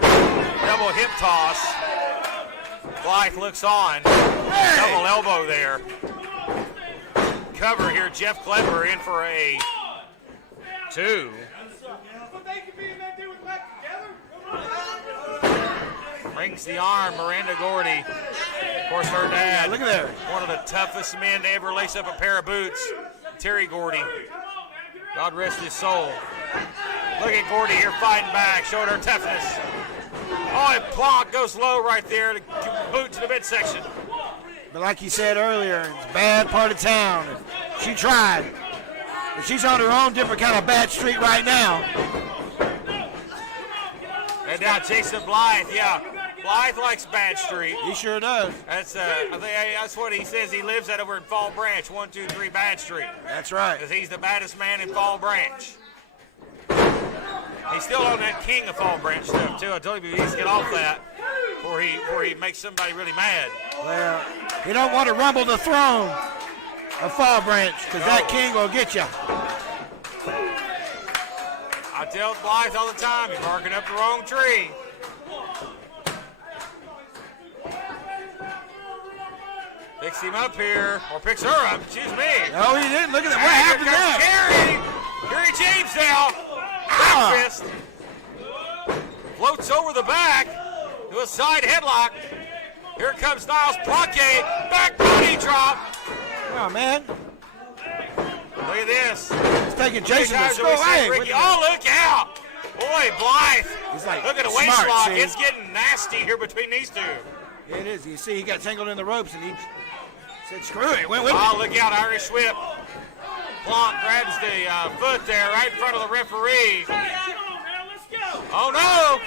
Double hip toss. Blythe looks on. Double elbow there. Cover here. Jeff Clever in for a 2. Brings the arm, Miranda Gordy. Of course, her dad. Look at there. One of the toughest men to ever lace up a pair of boots. Terry Gordy. God rest his soul. Look at Gordy here fighting back, showing her toughness. Oh, and Plonk goes low right there to boot to the midsection. But like you said earlier, it's a bad part of town. She tried. But she's on her own different kind of bad streak right now. And now Jason Blythe, yeah. Blythe likes Bad Street. He sure does. That's I think that's what he says. He lives at over in Fall Branch, 123 Bad Street. That's right. Because he's the baddest man in Fall Branch. He's still on that king of Fall Branch stuff too. I told you he needs to get off that before he makes somebody really mad. Well, you don't want to rumble the throne of Fall Branch because that king will get you. I tell Blythe all the time, you're barking up the wrong tree. Picks him up here, or picks her up, excuse me. No, he didn't. Look at that. What happened there? Gary James now. Back fist. Floats over the back to a side headlock. Here comes Niles Plunkett. Back body drop. Oh, man. Look at this. He's taking Jason to score. Hey, oh, look out. Boy, Blythe. He's like look at the smart, waist lock. see? It's getting nasty here between these two. It is. You see, he got tangled in the ropes, and he said, screw it. Went with Oh, it. look out, Irish whip. Plonk grabs the foot there right in front of the referee. Oh, no.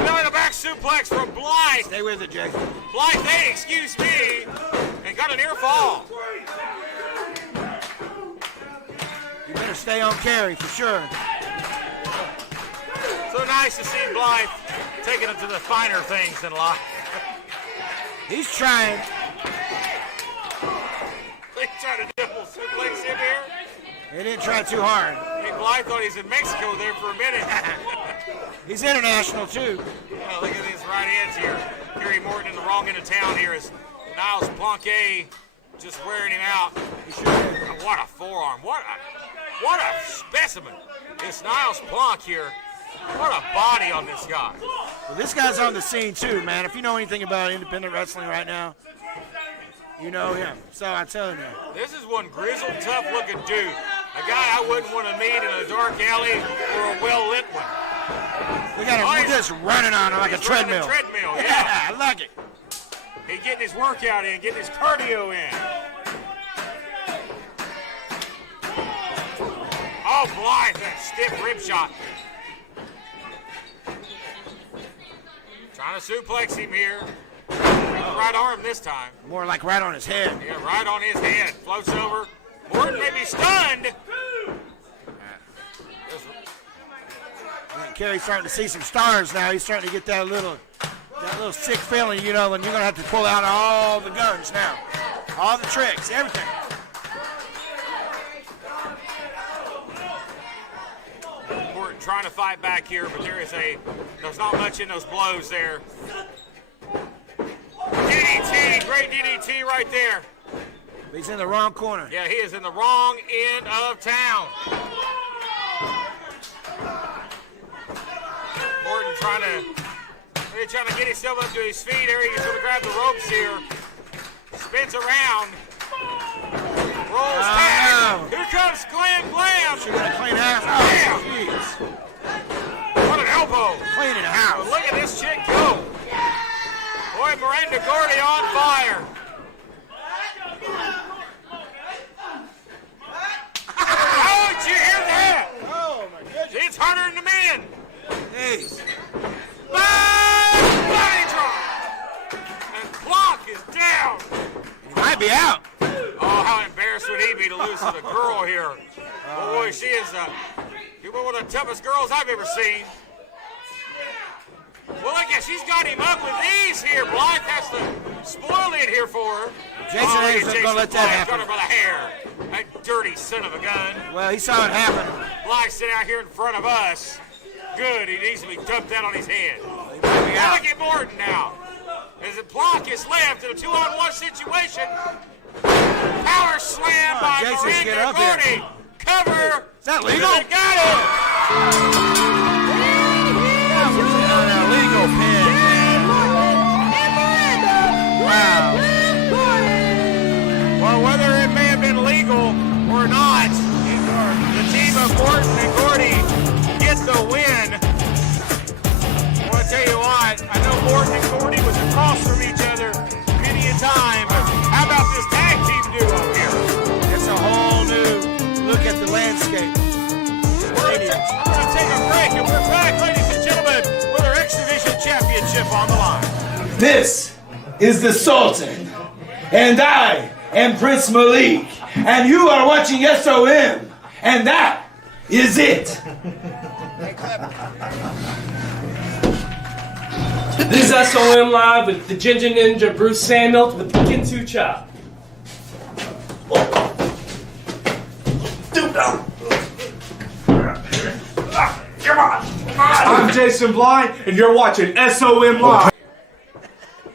Another the back suplex from Blythe. Stay with it, Jason. Blythe, hey, excuse me. And got a near fall. You better stay on carry for sure. So nice to see Blythe taking it to the finer things in life. He's trying. They trying to double suplex him here. He didn't try too hard. Hey, Blythe thought he's in Mexico there for a minute. He's international, too. Oh, look at these right hands here. Gary Morton in the wrong end of town here is Niles Plunkett just wearing him out. What a forearm. What a specimen. It's Niles Plonk here. What a body on this guy. Well, this guy's on the scene, too, man. If you know anything about independent wrestling right now, you know him. So I'm telling you. This is one grizzled, tough-looking dude. A guy I wouldn't want to meet in a dark alley or a well-lit one. We got him just running on him like a treadmill. Yeah. I like it. He's getting his workout in, getting his cardio in. Oh, Blythe, that stiff rib shot. Trying to suplex him here. Right arm this time. More like right on his head. Yeah, right on his head. Floats over. Morton may be stunned. Kerry's starting to see some stars now. He's starting to get that little sick feeling, you know, and you're going to have to pull out all the guns now. All the tricks, everything. Morton trying to fight back here, but there's not much in those blows there. DDT, great DDT right there. He's in the wrong corner. Yeah, he is in the wrong end of town. Morton trying to get himself up to his feet here. He's going to grab the ropes here. Spins around. Rolls down. Here comes Glam. She's going to clean house. Oh, jeez. What an elbow. Cleaning house. Look at this chick go. Boy, Miranda Gordy on fire. Oh, did you hear that? Oh, my goodness. It's harder than the men. Jeez. Body drop. And Plonk is down. He might be out. Oh, how embarrassed would he be to lose to the girl here? Boy, she is one of the toughest girls I've ever seen. Well, look at, she's got him up with ease here. Blythe has to spoil it here for her. Jason ain't going to let that happen. Got her by the hair. That dirty son of a gun. Well, he saw it happen. Blythe sitting out here in front of us. Good, he needs to be dumped out on his head. He might be out. Look at Morton now. As the block is left in a 2-on-1 situation. Power slam by Jason, get up Gordy. here. Cover. Is that legal? Got it. That was an illegal pin. Wow. Well, whether it may have been legal or not, the team of Morton and Gordy gets the win. I want to tell you what, I know Morton and Gordy was across from each other many a time. How about this tag team duo here? It's a whole new look at the landscape. We're going to take a break, and we're back, ladies and gentlemen, with our X Division Championship on the line. This is the Sultan, and I am Prince Malik, and you are watching SOM, and that is it. This is SOM Live with the Ginger Ninja Bruce Samuels with the Kinsu Chop. I'm Jason Blythe, and you're watching SOM Live.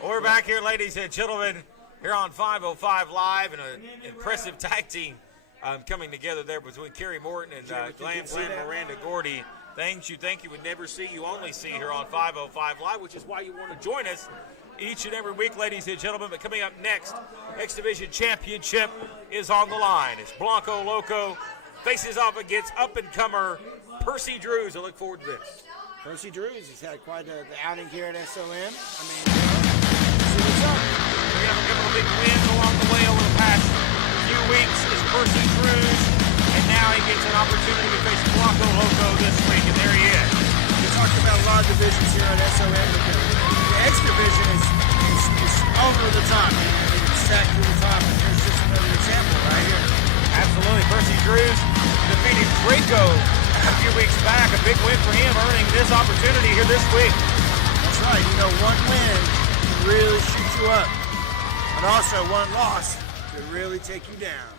We're back here, ladies and gentlemen, here on 505 Live, and an impressive tag team coming together there between Kerry Morton and Lance and Miranda Gordy. Things you think you would never see, you only see here on 505 Live, which is why you want to join us each and every week, ladies and gentlemen. But coming up next, X Division Championship is on the line. It's Blanco Loco faces off against up-and-comer Percy Drews. I look forward to this. Percy Drews has had quite the outing here at SOM. I mean, see what's up. We have a couple of big wins along the way over the past few weeks. Is Percy Drews, and now he gets an opportunity to face Blanco Loco this week, and there he is. We talked about a lot of divisions here at SOM. The X division is over the top. It's stacked to the top, and here's just another example right here. Absolutely. Percy Drews defeated Draco a few weeks back. A big win for him, earning this opportunity here this week. That's right. You know, one win can really shoot you up, but also one loss can really take you down.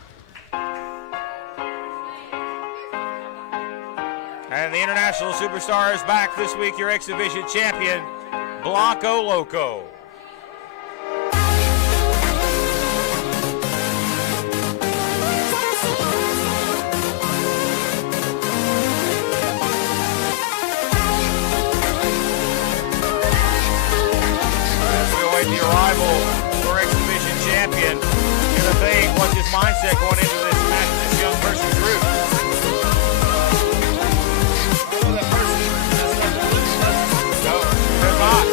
And the international superstar is back this week, your X Division champion, Blanco Loco. The arrival for X Division champion. You're the thing, what's his mindset going into this match with this young Percy Drews? No, they're not.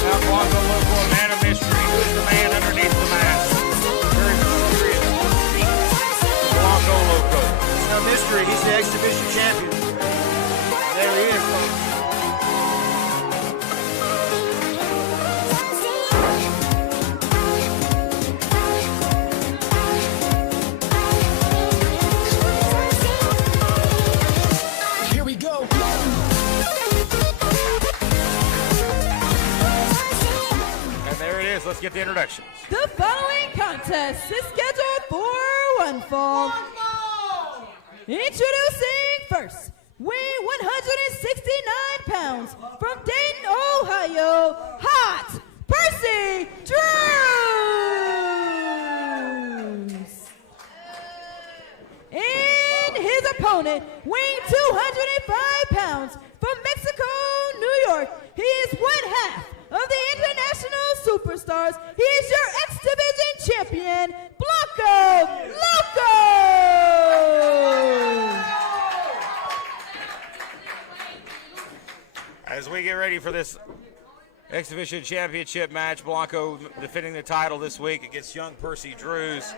Now Blanco Loco, a man of mystery. Who's the man underneath the mask? Very mysterious. Blanco Loco. It's no mystery. He's the X Division champion. There he is, folks. Let's get the introductions. The following contest is scheduled for one fall. Introducing first, weighing 169 pounds from Dayton, Ohio, Hot Percy Drews. And his opponent, weighing 205 pounds from Mexico, New York, he is one half of the international superstars. He is your X Division champion, Blanco Loco. As we get ready for this X Division championship match, Blanco defending the title this week against young Percy Drews.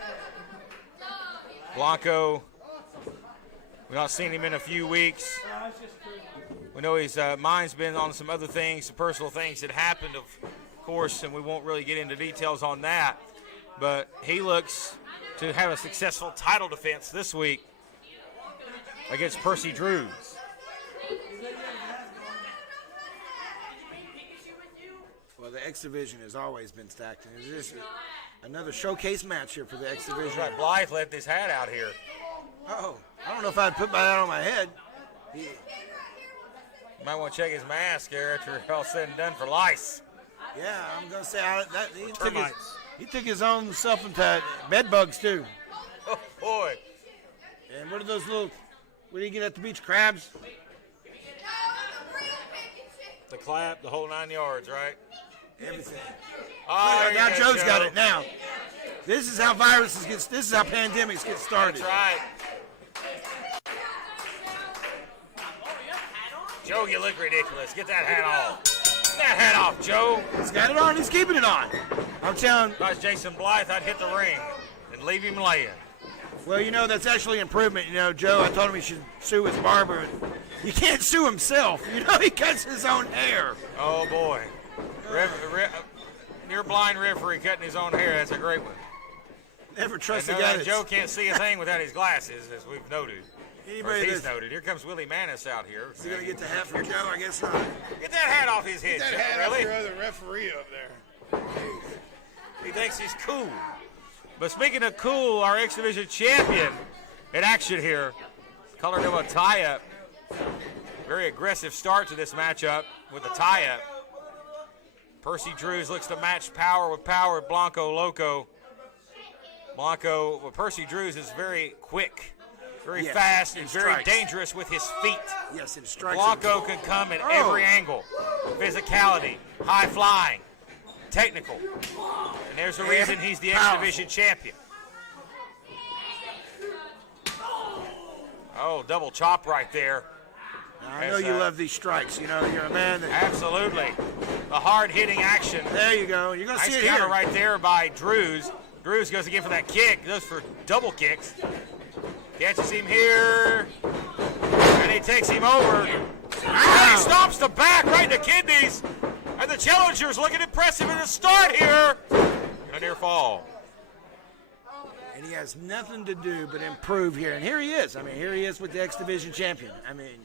Blanco, we've not seen him in a few weeks. We know his mind's been on some other things, some personal things that happened, of course, and we won't really get into details on that. But he looks to have a successful title defense this week against Percy Drews. Well, the X Division has always been stacked, and it's just another showcase match here for the X Division. That's right. Blythe left his hat out here. Oh, I don't know if I'd put my hat on my head. You might want to check his mask here after all said and done for lice. Yeah, I'm going to say that Termites. he took his own self into bed bugs, too. Oh, boy. And what are those little, what do you get at the beach, crabs? The clap, the whole 9 yards, right? Everything. Oh, Now there you Joe's go, got Joe. it now. This is how viruses get, this is how pandemics get started. That's right. Joe, you look ridiculous. Get that hat off. Get that hat off, Joe. He's got it on, he's keeping it on. I'm telling. If I was Jason Blythe, I'd hit the ring and leave him laying. Well, you know, that's actually improvement. You know, Joe, I told him he should sue his barber. You can't sue himself. You know, he cuts his own hair. Oh, boy. Near blind referee cutting his own hair. That's a great one. Never trust And the know guy that Joe can't see a thing without his glasses, as we've noted. Or Anybody as he's that's noted. Here comes Willie Manis out here. is he going to get the hat from Joe? I guess not. Get that hat off his head, Joe, really? other referee up there. He thinks he's cool. But speaking of cool, our X Division champion in action here. Colored him a tie-up. Very aggressive start to this matchup with a tie-up. Percy Drews looks to match power with Blanco Loco. Percy Drews is very quick, very fast, and very dangerous with his feet. Yes, it strikes. Blanco can come at every angle. Physicality, high flying, technical. And there's the reason he's the X Division champion. Oh, double chop right there. Now, I know you love these strikes. You know, you're a man that. Absolutely. The hard-hitting action. There you go. You're going to see Nice it counter here. right there by Drews. Drews goes again for that kick. Goes for double kicks. Catches him here. And he takes him over. And he stops the back right in the kidneys. And the challenger's looking impressive in the start here. A near fall. And he has nothing to do but improve here. And here he is. I mean, here he is with the X Division champion. I mean,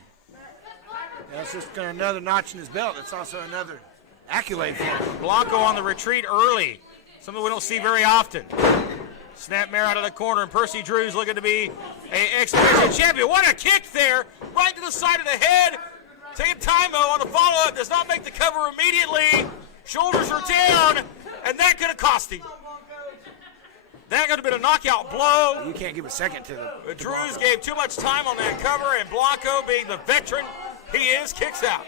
that's just another notch in his belt. It's also another accolade for him. Blanco on the retreat early. Something we don't see very often. Snap mare out of the corner, and Percy Drews looking to be an X Division champion. What a kick there, right to the side of the head. Taking time though on the follow-up, does not make the cover immediately. Shoulders are down, and that could have cost him. That could have been a knockout blow. You can't give a second to the. But Drews gave too much time on that cover, and Blanco, being the veteran he is, kicks out.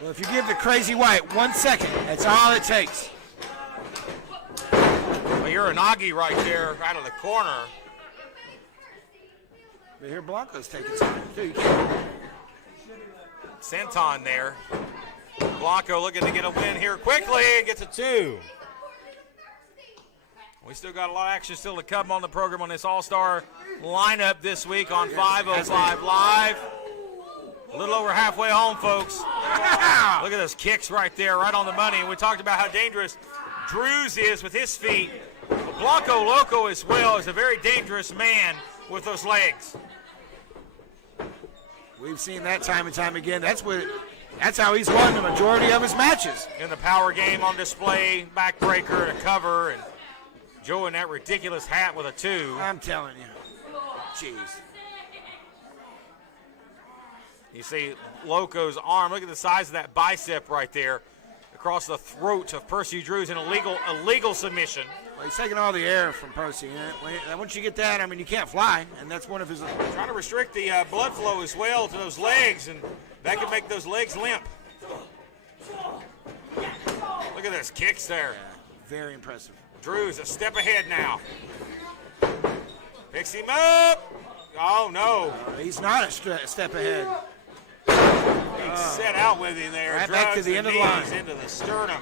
Well, if you give the crazy white 1 second, that's all it takes. Well, you're an Augie right there out of the corner. But here Blanco's taking time, too. You can't. Santon there. Blanco looking to get a win here quickly and gets a 2. We still got a lot of action still to come on the program on this all-star lineup this week on 505 Live. A little over halfway home, folks. Look at those kicks right there, right on the money. And we talked about how dangerous Drews is with his feet. But Blanco Loco as well is a very dangerous man with those legs. We've seen that time and time again. That's how he's won the majority of his matches. In the power game on display, backbreaker and a cover, and Joe in that ridiculous hat with a 2. I'm telling you. Jeez. You see Loco's arm. Look at the size of that bicep right there across the throat of Percy Drews in a legal submission. Well, he's taking all the air from Percy. And once you get that, I mean, you can't fly, and that's one of his. Trying to restrict the blood flow as well to those legs, and that can make those legs limp. Look at those kicks there. Very impressive. Drews a step ahead now. Picks him up. Oh, no. He's not a step ahead. Being set out with him there. Right back to the end of the line. Into the sternum.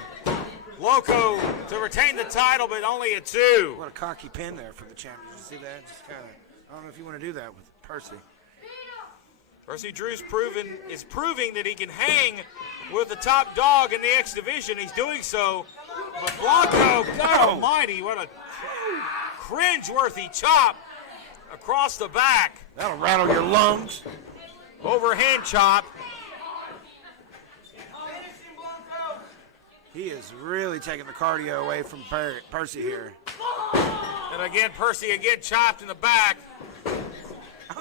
Loco to retain the title, but only a 2. What a cocky pin there for the champion. Did you see that? Just kind of. I don't know if you want to do that with Percy. Percy Drews is proving that he can hang with the top dog in the X Division. He's doing so. But Blanco, God almighty, what a cringe-worthy chop across the back. That'll rattle your lungs. Overhand chop. He is really taking the cardio away from Percy here. And again, Percy chopped in the back.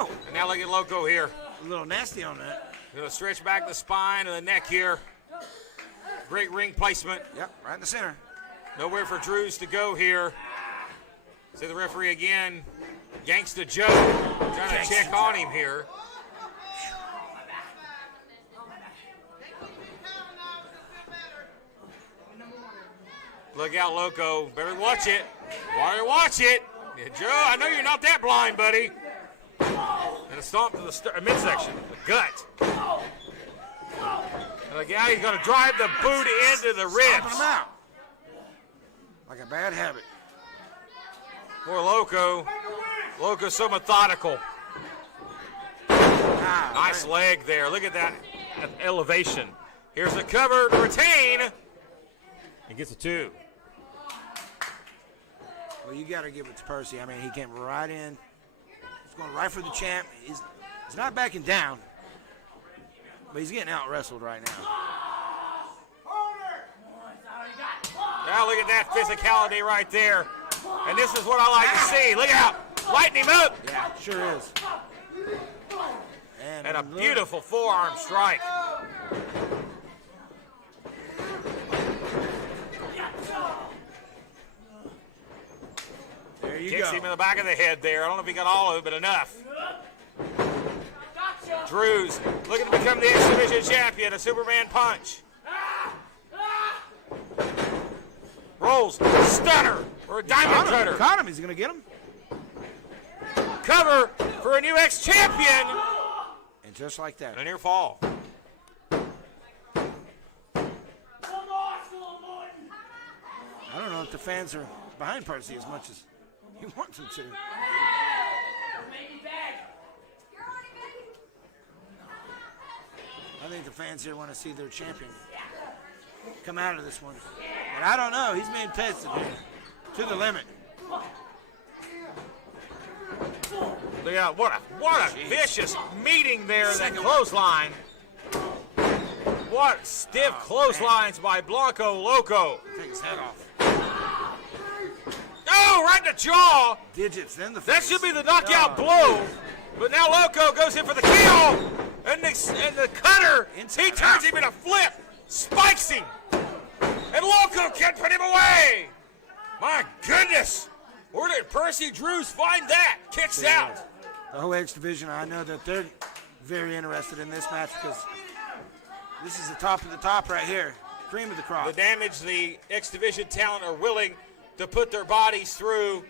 And now look at Loco here. A little nasty on that. Going to stretch back the spine and the neck here. Great ring placement. Yep, right in the center. Nowhere for Drews to go here. See the referee again. Gangsta Joe trying to check on him here. Look out, Loco. Better watch it. Better watch it. Yeah, Joe, I know you're not that blind, buddy. And a stomp to the midsection, the gut. And look out, he's going to drive the boot into the ribs. Stomping him out. Like a bad habit. Poor Loco. Loco's so methodical. Nice leg there. Look at that elevation. Here's the cover to retain. He gets a 2. Well, you got to give it to Percy. I mean, he came right in. He's going right for the champ. He's not backing down, but he's getting out-wrestled right now. Now look at that physicality right there. And this is what I like to see. Look out. Lighten him up. Yeah, sure is. And a beautiful forearm strike. There you Kicks go. him in the back of the head there. I don't know if he got all of it, but enough. Drews looking to become the X Division champion. A Superman punch. Rolls, stunner, or a diamond cutter. Caught him. He's going to get him. Cover for a new X champion. And just like that. A near fall. I don't know if the fans are behind Percy as much as he wants them to. I think the fans here want to see their champion come out of this one. But I don't know. He's being tested here to the limit. Look out, what a vicious meeting there, that clothesline. What stiff clotheslines by Blanco Loco. Take his head off. Oh, right in the jaw. Digits in the That face. should be the knockout blow. But now Loco goes in for the kill. And the cutter, he turns him in a flip, spikes him. And Loco can't put him away. My goodness. Where did Percy Drews find that? Kicks out. The whole X division, I know that they're very interested in this match because this is the top of the top right here. Cream of the crop. The damage the X Division talent are willing to put their bodies through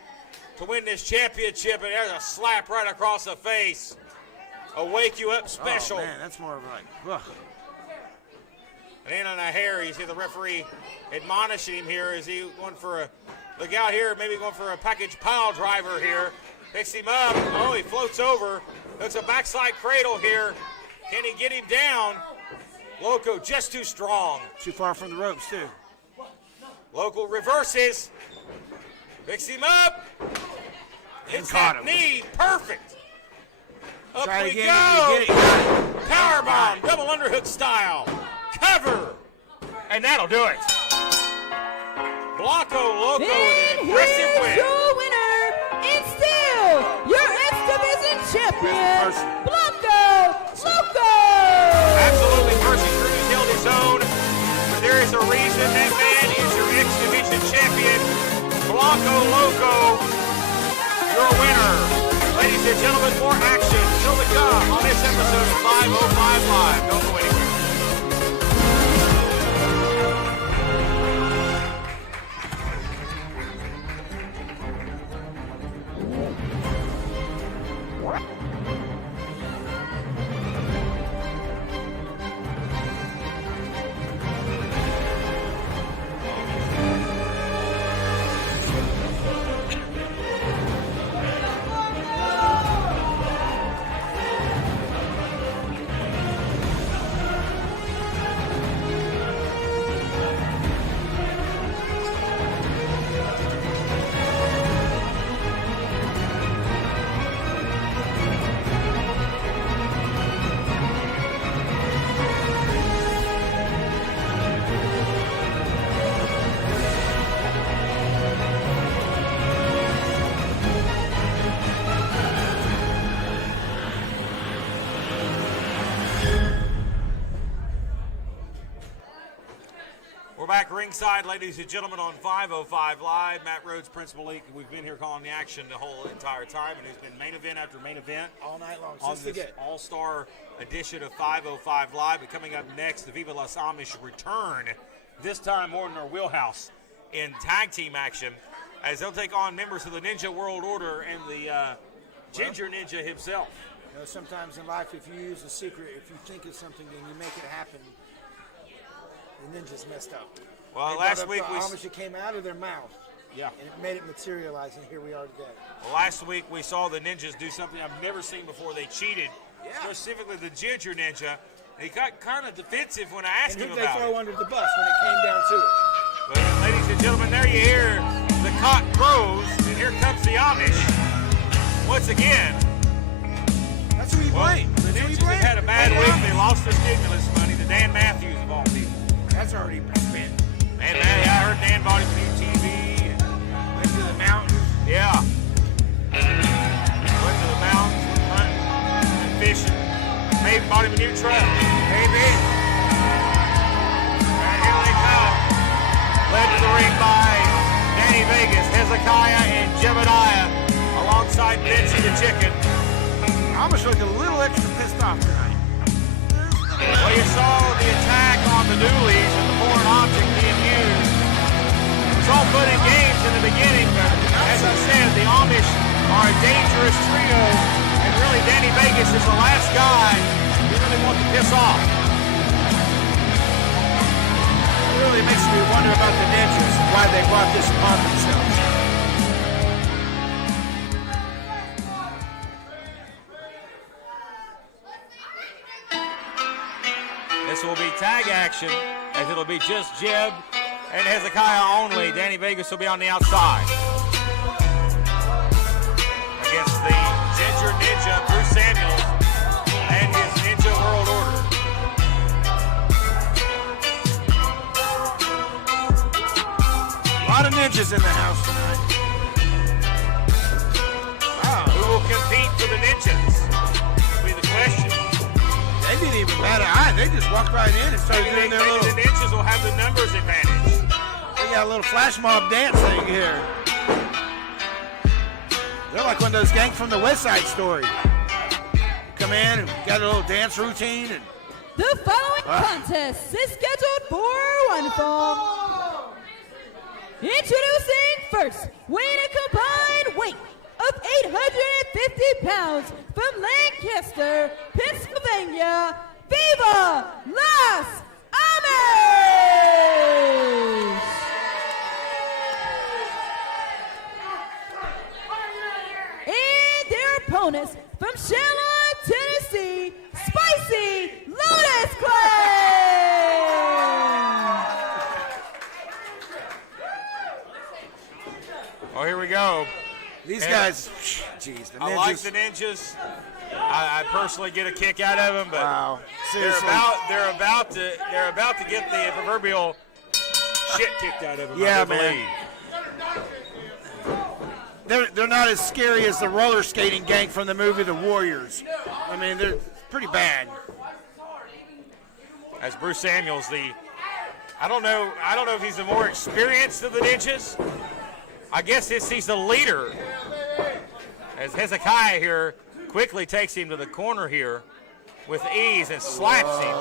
to win this championship, and there's a slap right across the face. A wake you up special. Oh, man, that's more of like, ugh. And in on a hair, you see the referee admonishing him here. Is he going for a, look out here, maybe going for a package pile driver here. Picks him up. Oh, he floats over. Looks a backside cradle here. Can he get him down? Loco just too strong. Too far from the ropes, too. Loco reverses. Picks him up. Hits caught that him. knee. Perfect. Up Try we again, go. you get it. Power bomb. Double underhook style. Cover. And that'll do it. Blanco Loco with an impressive Here's win. your winner, and still your X Division champion, Percy. Blanco Loco. Absolutely, Percy Drews held his own. But there is a reason that man is your X Division champion. Blanco Loco, your winner. Ladies and gentlemen, more action still to come on this episode of 505 Live. Don't go anywhere. ringside, ladies and gentlemen, on 505 Live. Matt Rhodes, Prince Malik. We've been here calling the action the whole entire time, and it's been main event after main event All night long, on since the this get. all-star edition of 505 Live. But coming up next, the Viva Las Amish return, this time more in their wheelhouse in tag team action, as they'll take on members of the Ninja World Order and the Ginger Ninja himself. You know, sometimes in life, if you use a secret, if you think of something and you make it happen, the ninja's messed up. Well, They last brought week up we the Amish that came out of their mouth, yeah. and it made it materialize, and here we are today. Last week we saw the ninjas do something I've never seen before. They cheated, specifically the Ginger Ninja. He got kind of defensive when I asked And him who they about throw it. under the bus when it came down to it? But, ladies and gentlemen, there you hear the cock crows, and here comes the Amish. Once again, That's who you blame. the ninjas have had a bad week. They lost their stimulus money to Dan Matthews of all people. That's already been spent. Man, I heard Dan bought him a new TV. Went to the mountains. Yeah. Went to the mountains, went hunting, went fishing. Maybe bought him a new truck. Maybe. And here they come. Led to the ring by Danny Vegas, Hezekiah, and Jebediah, alongside Betsy the Chicken. Amish looked a little extra pissed off tonight. Well, you saw the attack on the Dooleys and the foreign object being used. It was all fun and games in the beginning, but as I said, the Amish are a dangerous trio, and really Danny Vegas is the last guy you really want to piss off. It really makes me wonder about the ninjas and why they brought this upon themselves. This will be tag action, as it'll be just Jeb and Hezekiah only. Danny Vegas will be on the outside against the Ginger Ninja, Bruce Samuels, and his Ninja World Order. A lot of ninjas in the house tonight. Who will compete for the Ninjas? Will be the question. They didn't even bat an eye. They just walked right in and started doing their Maybe little. the Ninjas will have the numbers advantage. They got a little flash mob dance thing here. They're like one of those gangs from the West Side Story. Come in and got a little dance routine. And The following contest is scheduled for one fall. Introducing first, weighing a combined weight of 850 pounds from Lancaster, Pennsylvania, Viva Las Amish! And their opponents from Charlotte, Tennessee, Spicy Lotus Clan! Oh, here we go. these And guys, geez, the ninjas. I like the Ninjas. I personally get a kick out of them, but Wow, they're seriously. about to get the proverbial shit kicked out of them. Yeah, I do man. believe. They're not as scary as the roller skating gang from the movie The Warriors. I mean, they're pretty bad. As Bruce Samuels, I don't know if he's the more experienced of the Ninjas. I guess he's the leader. As Hezekiah here quickly takes him to the corner here with ease and slaps him.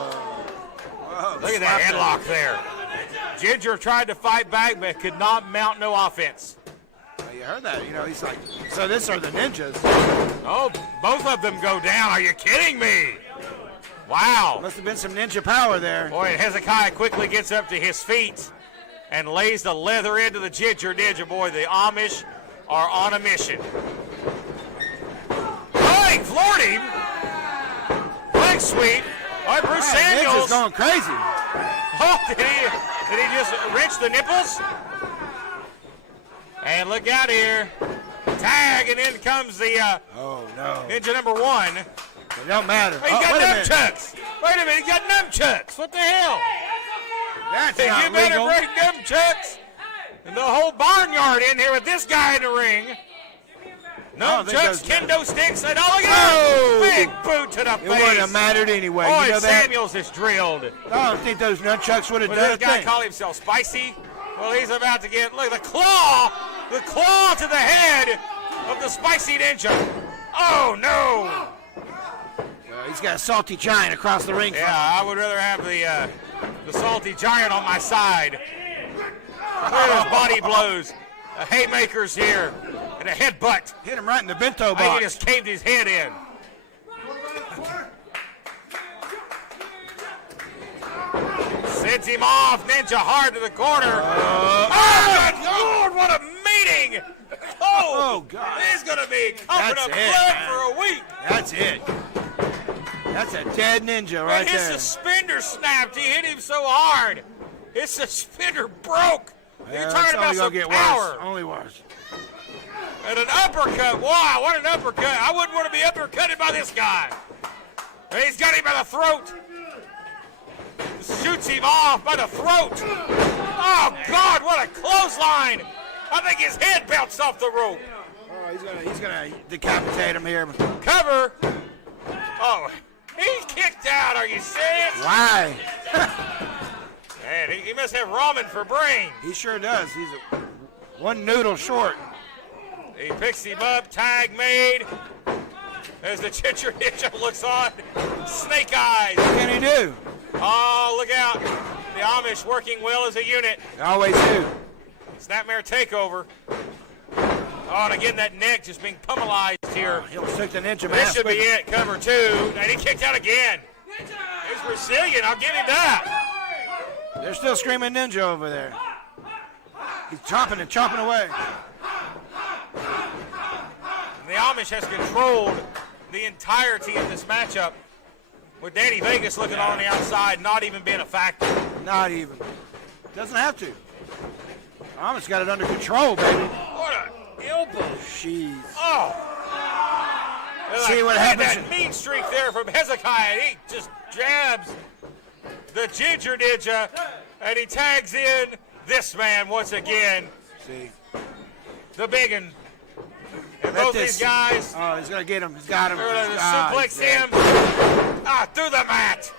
Look at that headlock there. Ginger tried to fight back but could not mount no offense. You heard that? You know, he's like, so this are the ninjas. Oh, both of them go down. Are you kidding me? Wow. Must have been some ninja power there. Boy, Hezekiah quickly gets up to his feet and lays the leather into the Ginger Ninja. Boy, the Amish are on a mission. Oh, he floored him. Leg sweep. All right, Bruce Man, Samuels. ninja's going crazy. Oh, did he just wrench the nipples? And look out here. Tag, and in comes the Oh, no. Ninja number one. It don't matter. He Oh, got wait a minute. nunchucks. Wait a minute, he got nunchucks. What the hell? That's You not better legal. break nunchucks. And the whole barnyard in here with this guy in the ring. Nunchucks, kendo sticks, and all again. Oh! Big boot to the face. It wouldn't have mattered anyway. Boy, You know that? Samuels is drilled. I don't think those nunchucks would have Does done this a guy thing. call himself spicy? Well, he's about to get, look, the claw to the head of the spicy ninja. Oh, no. He's got a salty giant across the ring. Yeah, I would rather have the salty giant on my side. Look at his body blows. A haymakers here and a headbutt. Hit him right in the bento I think he box. just caved his head in. Sends him off. Ninja hard to the corner. Oh, good Lord, what a meeting. Oh, God. He's going to be coughing That's up it, blood man. for a week. That's it. That's a dead ninja right And his there. suspender snapped. He hit him so hard. His suspender broke. Yeah, You're talking it's about only some gonna get power. worse. Only worse. And an uppercut. Wow, what an uppercut. I wouldn't want to be uppercutted by this guy. And he's got him by the throat. Shoots him off by the throat. Oh, God, what a clothesline. I think his head bounced off the rope. Oh, he's gonna decapitate him here. Cover. Oh, he's kicked out. Are you serious? Why? Man, he must have ramen for brain. He sure does. He's one noodle short. He picks him up. Tag made. As the Ginger Ninja looks on. Snake eyes. What can he do? Oh, look out. The Amish working well as a unit. They always do. Snapmare takeover. Oh, and again, that neck just being pummelized here. He almost took the ninja This mask should be with him. it. Cover two. And he kicked out again. He's Brazilian. I'll give him that. They're still screaming ninja over there. He's chopping and chopping away. The Amish has controlled the entirety of this matchup, with Danny Vegas looking on the outside, not even being a factor. Not even. Doesn't have to. Amish got it under control, baby. What a elbow. Jeez. Oh. See what happens. That mean streak there from Hezekiah. He just jabs the Ginger Ninja, and he tags in this man once again. See. The biggin. And Bet both this. these guys Oh, he's gonna get him. He's got him. are going to Ah, suplex he's dead. him through the mat.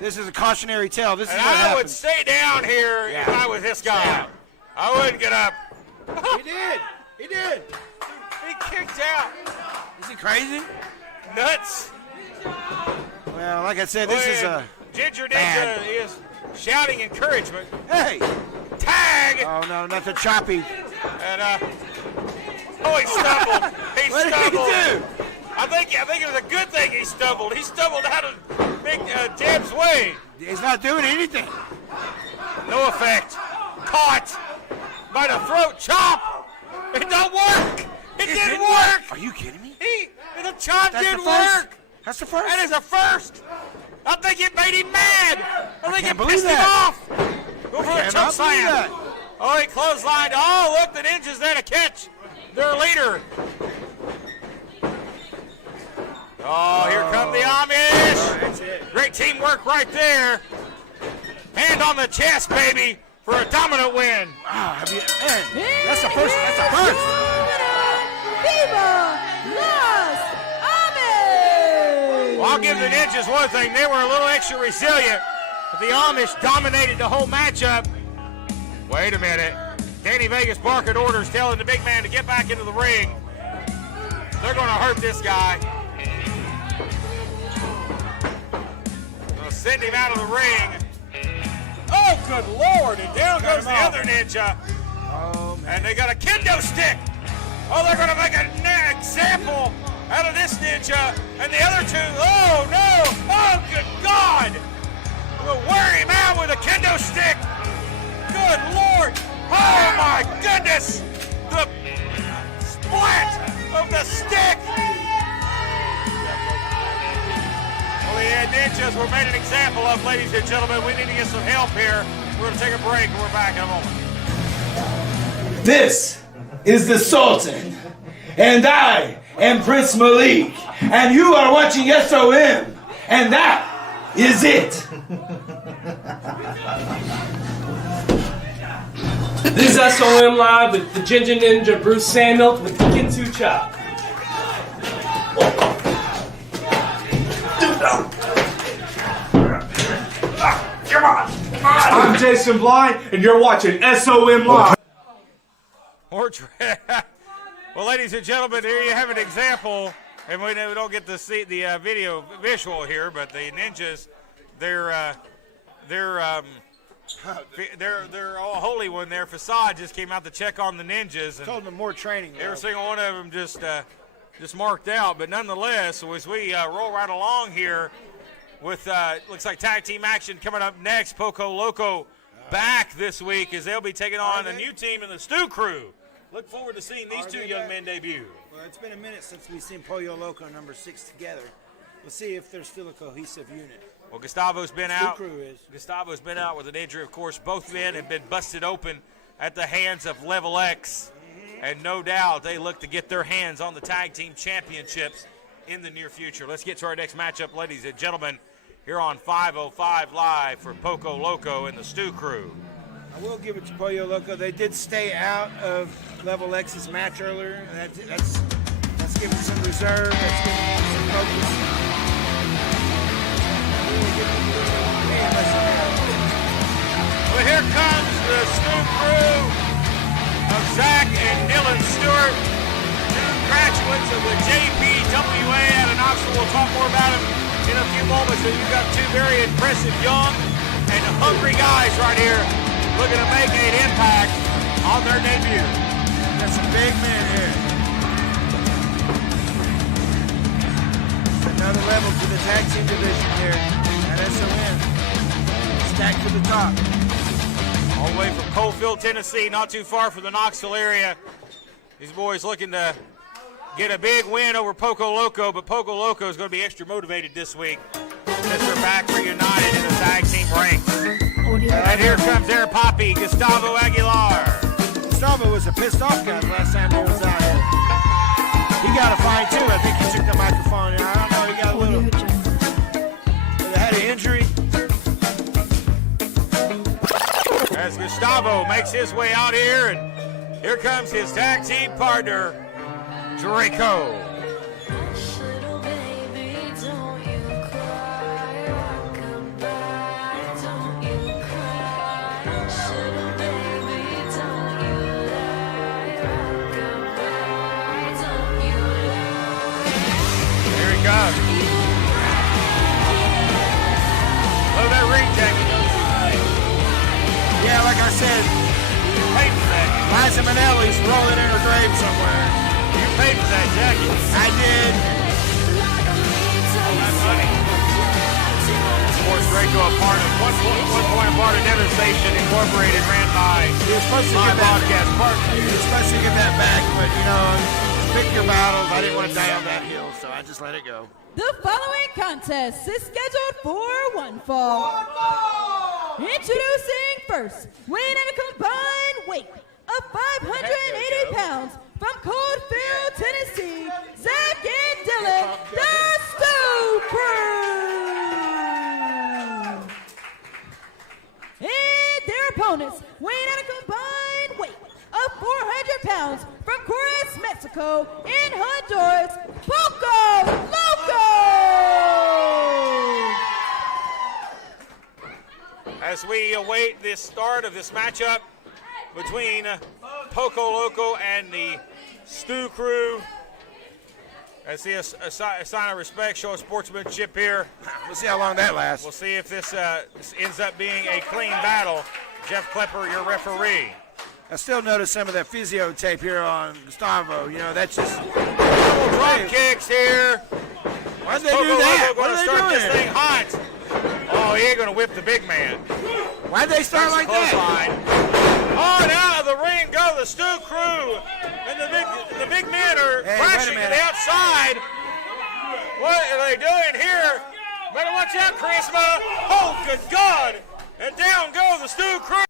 This is a cautionary tale. This is And what I would happens. stay down here if I was this guy. I wouldn't get up. He did. He did. He kicked out. Is he crazy? Nuts. Well, like I said, this is a Ginger Ninja bad. is shouting encouragement. hey. Tag. Oh no, not the choppy. And oh, he stumbled. He What did he stumbled. do? I think it was a good thing he stumbled. He stumbled out of Big Deb's way. He's not doing anything. No effect. Caught by the throat chop. It don't work. It didn't work. Are you kidding me? The chop That's didn't the first. work. That's the first. That is a first. I think it made him mad. I think can't it believe pissed him that. off. Go for the cannot choke believe slam. that. Oh, he clotheslined. Oh, look, the Ninja's there to catch their leader. Oh, here come the Amish. That's it. Great teamwork right there. Hand on the chest, baby, for a dominant win. Ah, have you, man, that's the first. That's the first. Viva Las Amish! Well, I'll give the Ninjas one thing. They were a little extra resilient. But the Amish dominated the whole matchup. Wait a minute. Danny Vegas barking orders, telling the big man to get back into the ring. They're going to hurt this guy. They'll send him out of the ring. Oh, good Lord. And down goes the other Ninja. Oh man. And they got a kendo stick. Oh, they're going to make an example out of this Ninja. And the other two. Oh, no. Oh, good God. We'll wear him out with a kendo stick. Good Lord. Oh, my goodness. The splat of the stick. Well, the Ninjas were made an example of, ladies and gentlemen. We need to get some help here. We're going to take a break, and we're back in a moment. This is the Sultan, and I am Prince Malik, and you are watching SOM, and that is it. This is SOM Live with the Ginger Ninja Bruce Samuel with the Kintu Chop. I'm Jason Blythe, and you're watching SOM Live. Well, ladies and gentlemen, here you have an example, and we don't get to see the video visual here, but the ninjas, they're all holy one there. Facade just came out to check on the ninjas, and Told them more training. every single one of them just marked out. But nonetheless, as we roll right along here with looks like tag team action coming up next, Poco Loco back this week as they'll be taking on a new team in the Stew Crew. Look forward to seeing these two young men debut. Well, it's been a minute since we've seen Pollo Loco number 6 together. We'll see if they're still a cohesive unit. Well, Gustavo's been out. Crew is. Gustavo's been out with an injury, of course. Both men have been busted open at the hands of Level X. And no doubt they look to get their hands on the tag team championships in the near future. Let's get to our next matchup, ladies and gentlemen, here on 505 Live for Poco Loco and the Stew Crew. I will give it to Pollo Loco. They did stay out of Level X's match earlier. That's giving some reserve. That's giving some focus. Well, here comes the Stew Crew of Zach and Dylan Stewart, two graduates of the JPWA out of Knoxville. We'll talk more about them in a few moments. But you've got two very impressive young and hungry guys right here looking to make an impact on their debut. Got some big men here. Another level to the tag team division here at SOM. Stacked to the top. All the way from Coalfield, Tennessee, not too far from the Knoxville area. These boys looking to get a big win over Poco Loco, but Poco Loco is going to be extra motivated this week since they're back reunited in the tag team ranks. And here comes their poppy, Gustavo Aguilar. Gustavo was a pissed off guy last time he was out here. He got a fine too. I think he took the microphone. I don't know. He got a little. They had an injury. As Gustavo makes his way out here, and here comes his tag team partner, Draco. God. Love that ring jacket. Yeah, like I said, Paid for that. Liza Minnelli's rolling in her grave somewhere. You paid for that jacket. I did. All that money. Of course, Draco, a part of one point a part of Nether Station Incorporated, ran by He was supposed to my get that. broadcast partner. He was supposed to get that back, but you know, pick your battles. I didn't want to die on that hill, so I just let it go. The following contest is scheduled for one fall. Introducing first, weighing at a combined weight of 580 pounds from Coalfield, Tennessee, Zach and Dylan, the Stew Crew. And their opponents, weighing at a combined weight of 400 pounds from Juarez, Mexico, in Honduras, Poco Loco! As we await the start of this matchup between Poco Loco and the Stew Crew, I see a sign of respect, show of sportsmanship here. We'll see how long that lasts. We'll see if this ends up being a clean battle. Jeff Klepper, your referee. I still notice some of that physio tape here on Gustavo. You know, that's just. Drop kicks here. Why'd they do that? Going to start this thing hot. Oh, he ain't going to whip the big man. Why'd they start like that? Clothesline. Oh, and out of the ring go the Stew Crew. And the big men are crashing to the outside. What are they doing here? Better watch out, Charisma. Oh, good God. And down go the Stew Crew.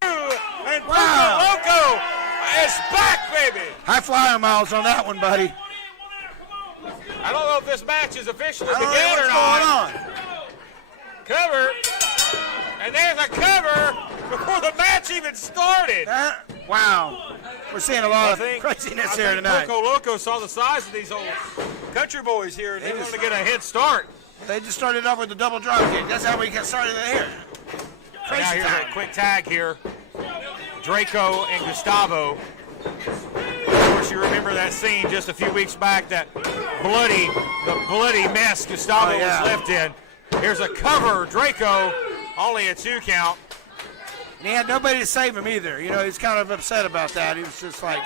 And Poco Loco is back, baby. High flyer miles on that one, buddy. I don't know if this match is officially I don't know began or what's not. going on. Cover. And there's a cover before the match even started. Wow. We're seeing a lot of craziness here tonight. Poco Loco saw the size of these old country boys here, and they wanted to get a head start. They just started off with the double drop kick. That's how we got started here. Crazy Now here's time. a quick tag here. Draco and Gustavo. Of course, you remember that scene just a few weeks back, the bloody mess Gustavo was left in. Here's a cover, Draco, only a 2 count. And he had nobody to save him either. You know, he's kind of upset about that. He was just like,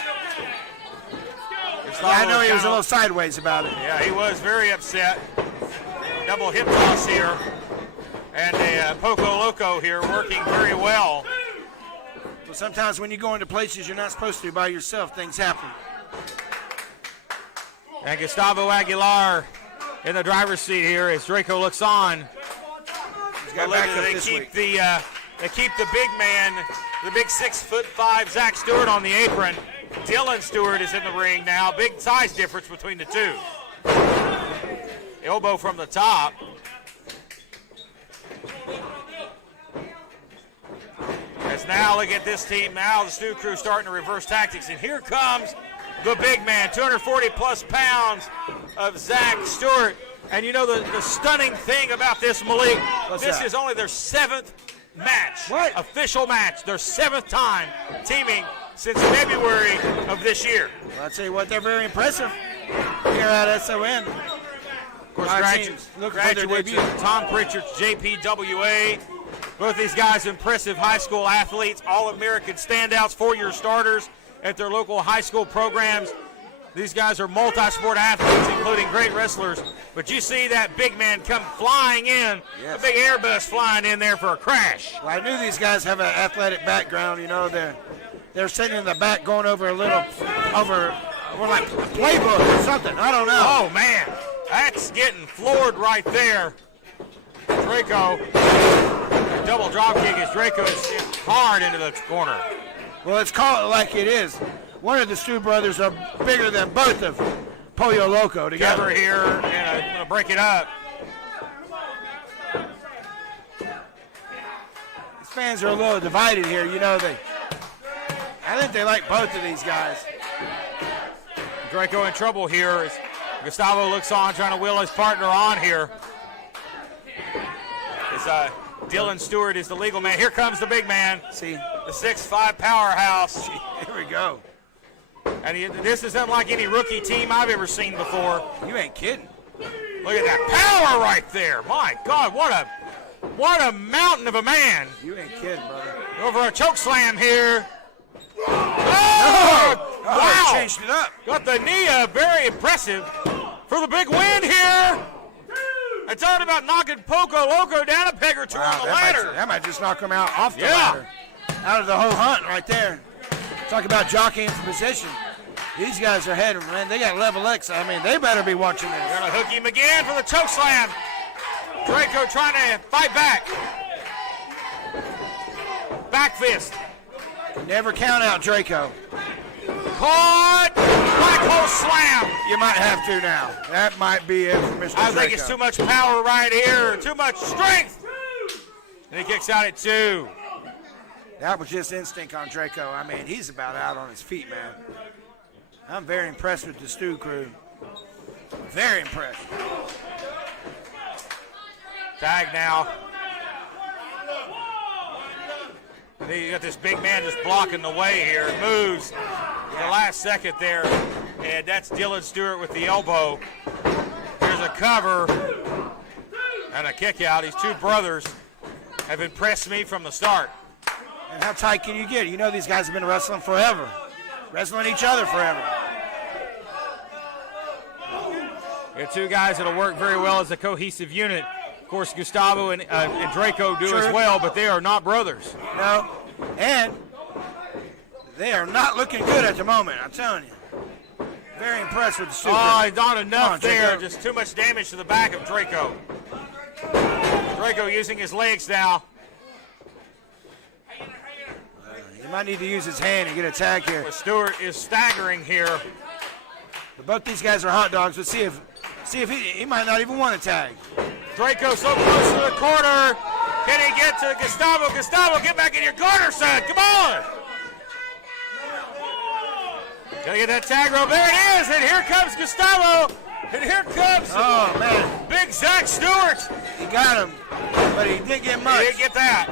I know he was a little sideways about it. Yeah, he was very upset. Double hip toss here. And Poco Loco here working very well. Well, sometimes when you go into places you're not supposed to by yourself, things happen. And Gustavo Aguilar in the driver's seat here as Draco looks on. They keep the big man, the big 6'5" Zach Stewart on the apron. Dylan Stewart is in the ring now. Big size difference between the two. Elbow from the top. As now, look at this team. Now the Stu crew starting to reverse tactics. And here comes the big man, 240-plus pounds of Zach Stewart. And you know the stunning thing about this, Malik, this is only their 7th match, official match, their 7th time teaming since February of this year. Well, I'll tell you what, they're very impressive here at SOM. Of course, graduates of Tom Pritchard's JPWA. Both these guys impressive high school athletes, All-American standouts, 4-year starters at their local high school programs. These guys are multi-sport athletes, including great wrestlers. But you see that big man come flying in, a big Airbus flying in there for a crash. Well, I knew these guys have an athletic background. You know, they're sitting in the back going over like a playbook or something. I don't know. Oh, man. That's getting floored right there. Draco, double drop kick as Draco is hit hard into the corner. Well, let's call it like it is. One of the Stu brothers are bigger than both of Pollo Loco together. Cover here, and I'm going to break it up. These fans are a little divided here. You know, I think they like both of these guys. Draco in trouble here as Gustavo looks on, trying to wheel his partner on here. Dylan Stewart is the legal man. Here comes the big man. See, the 6'5" powerhouse. Here we go. And this is unlike any rookie team I've ever seen before. You ain't kidding. Look at that power right there. My God, what a mountain of a man. You ain't kidding, brother. Over a choke slam here. Oh, wow. Changed it up. Got the knee up. Very impressive for the big win here. I talked about knocking Poco Loco down a peg or two on the ladder. That might just knock him out off the ladder. Out of the whole hunt right there. Talk about jockeying for position. These guys are heading, man. They got level X. I mean, they better be watching this. They're going to hook him again for the choke slam. Draco trying to fight back. Back fist. Never count out Draco. Caught. Black hole slam. You might have to now. That might be it for Mr. Draco. I think it's too much power right here. Too much strength. And he kicks out at 2. That was just instinct on Draco. I mean, he's about out on his feet, man. I'm very impressed with the Stu crew. Very impressed. Tag now. And then you got this big man just blocking the way here. Moves at the last second there. And that's Dylan Stewart with the elbow. Here's a cover and a kick out. These two brothers have impressed me from the start. And how tight can you get? You know these guys have been wrestling forever. Wrestling each other forever. We have two guys that'll work very well as a cohesive unit. Of course, Gustavo and Draco do as well, but they are not brothers. No, and they are not looking good at the moment, I'm telling you. Very impressed with the Stu. Oh, not enough there. Draco. Just too much damage to the back of Draco. Draco using his legs now. He might need to use his hand and get a tag here. But Stewart is staggering here. But both these guys are hot dogs. Let's see if he might not even want a tag. Draco so close to the corner. Can he get to Gustavo? Gustavo, get back in your corner, son. Come on. Gotta get that tag rope. There it is, and here comes Gustavo. And here comes big Zach Stewart. He got him, but he didn't get much. He didn't get that.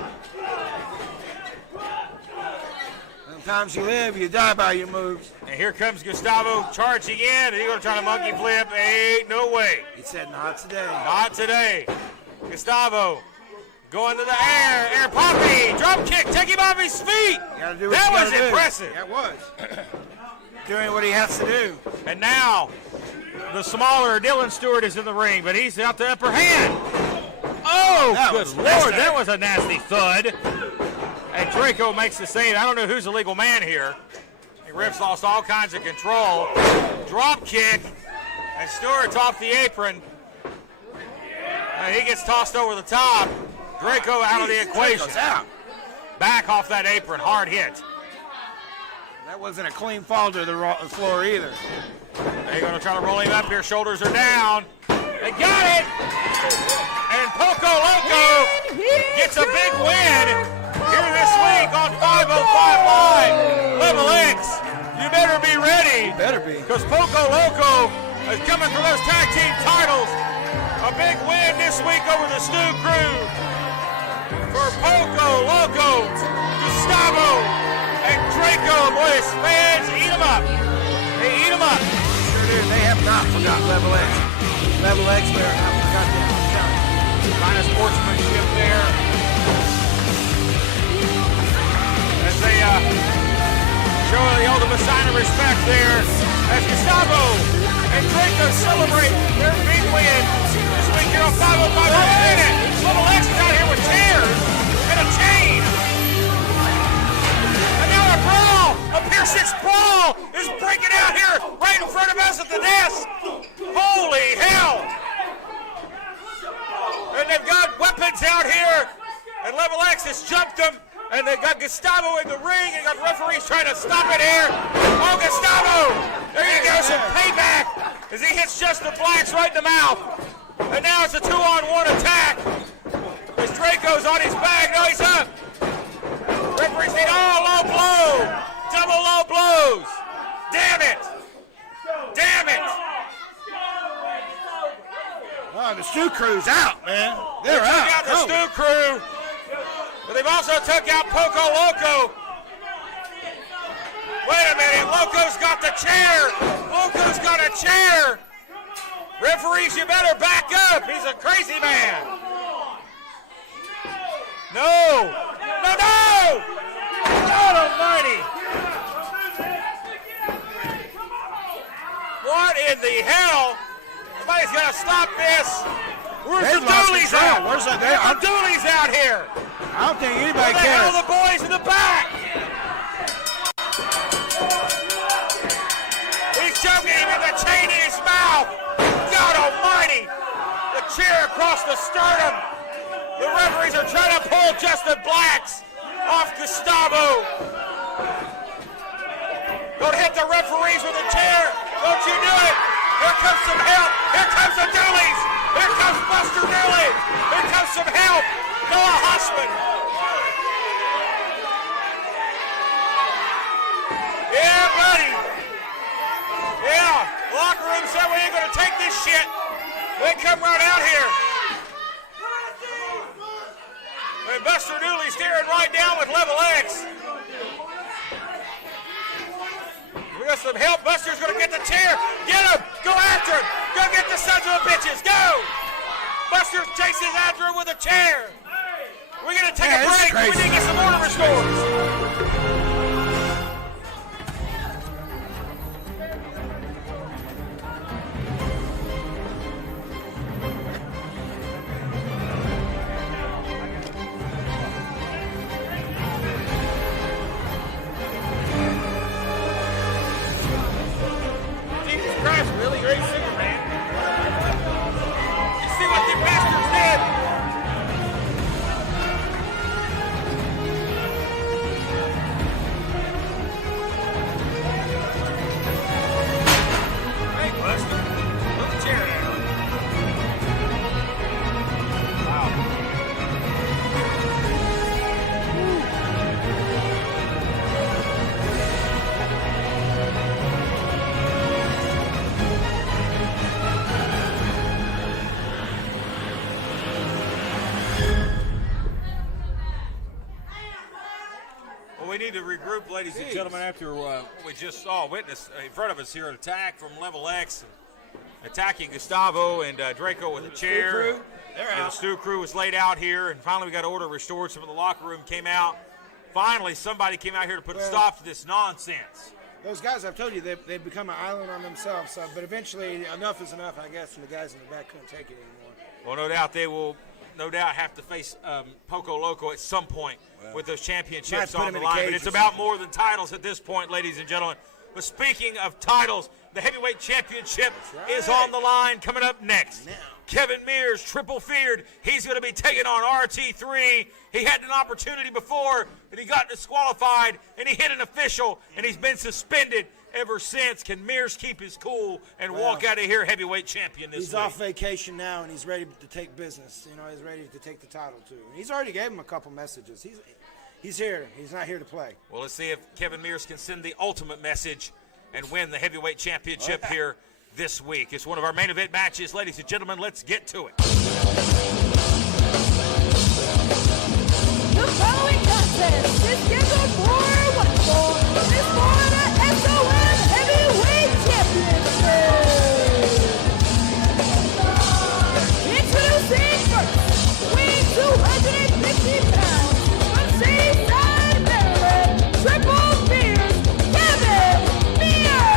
Sometimes you live, you die by your moves. And here comes Gustavo charging in. He's going to try to monkey flip. Ain't no way. He said, not today. Not today. Gustavo going to the air. Air poppy. Drop kick. Take him off his feet. That was impressive. That was. Doing what he has to do. And now the smaller Dylan Stewart is in the ring, but he's out the upper hand. Oh, good Lord. That was a nasty thud. And Draco makes the save. I don't know who's the legal man here. The refs lost all kinds of control. Drop kick. And Stewart's off the apron. And he gets tossed over the top. Draco out of the equation. Out. Back off that apron. Hard hit. That wasn't a clean fall to the floor either. They're going to try to roll him up here. Shoulders are down. They got it. And Poco Loco gets a big win here this week on 505 Live. Level X, you better be ready. Better be. Because Poco Loco is coming for those tag team titles. A big win this week over the Stu Crew. For Poco Loco, Gustavo, and Draco. Boy, his fans eat them up. They eat them up. Sure do. They have not forgotten Level X. Level X, they are not forgotten. Kind of sportsmanship there. As they show the ultimate sign of respect there. As Gustavo and Draco celebrate their big win this week here on 505 Minute. Level X is out here with chairs and a chain. And now a brawl, a Pier 6 brawl is breaking out here right in front of us at the desk. Holy hell. And they've got weapons out here, and Level X has jumped them, and they've got Gustavo in the ring, and got referees trying to stop it here. Oh, Gustavo! There you go, some payback as he hits Justin Blacks right in the mouth. And now it's a 2-on-1 attack. As Draco's on his back. No, he's up. Referees need low blow. Double low blows. Damn it. Damn it. Oh, the Stu Crew's out, man. They're out. Out the Stu Crew. But they've also took out Poco Loco. Wait a minute. Loco's got the chair. Loco's got a chair. Referees, you better back up. He's a crazy man. No. No, no. God almighty. What in the hell? Somebody's got to stop this. Where's the Dooleys out? Where's the Dooleys out here? I don't think anybody cares. Where the hell are the boys in the back? He's choking him with the chain in his mouth. God almighty. The chair across the sternum. The referees are trying to pull Justin Blacks off Gustavo. Don't hit the referees with a chair. Don't you do it. Here comes some help. Here comes the Dooleys. Here comes Buster Dooley. Here comes some help. Noah Hussman. Yeah, buddy. Yeah. Locker room said we ain't going to take this shit. They come right out here. And Buster Dooley staring right down with Level X. We got some help. Buster's going to get the chair. Get him. Go after him. Go get the sons of the bitches. Go. Buster chases after him with a chair. We're going to take a break. We need to get some order restored. Really great singer, man. You see what the bastards did? Hey, Buster. Put the chair down. Wow. regroup, ladies and gentlemen, after we just saw witness in front of us here an attack from Level X, attacking Gustavo and Draco with a chair. The Stew crew was laid out here, and finally we got order restored. Some of the locker room came out. Finally, somebody came out here to put a stop to this nonsense. Those guys, I've told you, they've become an island on themselves. But eventually, enough is enough, I guess, and the guys in the back couldn't take it anymore. Well, no doubt they will, have to face Poco Loco at some point with those championships on the line. But it's about more than titles at this point, ladies and gentlemen. But speaking of titles, the heavyweight championship is on the line coming up next. Kevin Mears, triple feared. He's going to be taking on RT3. He had an opportunity before, but he got disqualified, and he hit an official, and he's been suspended ever since. Can Mears keep his cool and walk out of here heavyweight champion this week? He's off vacation now, and he's ready to take business. He's ready to take the title, too. He's already gave him a couple messages. He's here. He's not here to play. Well, let's see if Kevin Mears can send the ultimate message and win the heavyweight championship here this week. It's one of our main event matches. Ladies and gentlemen, let's get to it. The following contest is scheduled for one fall. It's for the SOM Heavyweight Championship. Introducing first, weighing 250 pounds, from Seaside, Maryland, triple fears, Kevin Mears.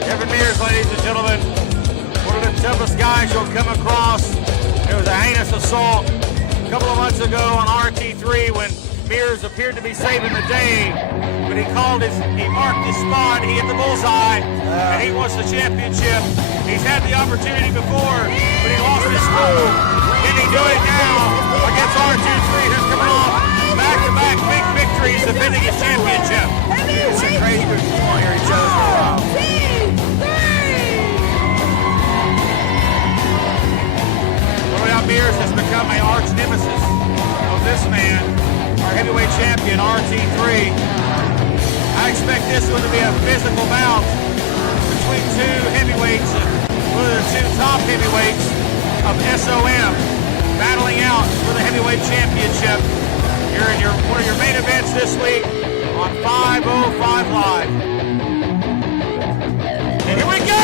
Kevin Mears, ladies and gentlemen, one of the toughest guys you'll come across. It was a heinous assault a couple of months ago on RT3 when Mears appeared to be saving the day, but he marked his spot, he hit the bullseye, and he wants the championship. He's had the opportunity before, but he lost his cool. Can he do it now against RT3, who's coming off back-to-back big victories, defending his championship? It's a crazy move. Come on here, he chose for a while. Mears has become an arch nemesis of this man, our heavyweight champion, RT3. I expect this one to be a physical bout between two heavyweights, one of the two top heavyweights of SOM, battling out for the heavyweight championship here in one of your main events this week on 505 Live. And here we go!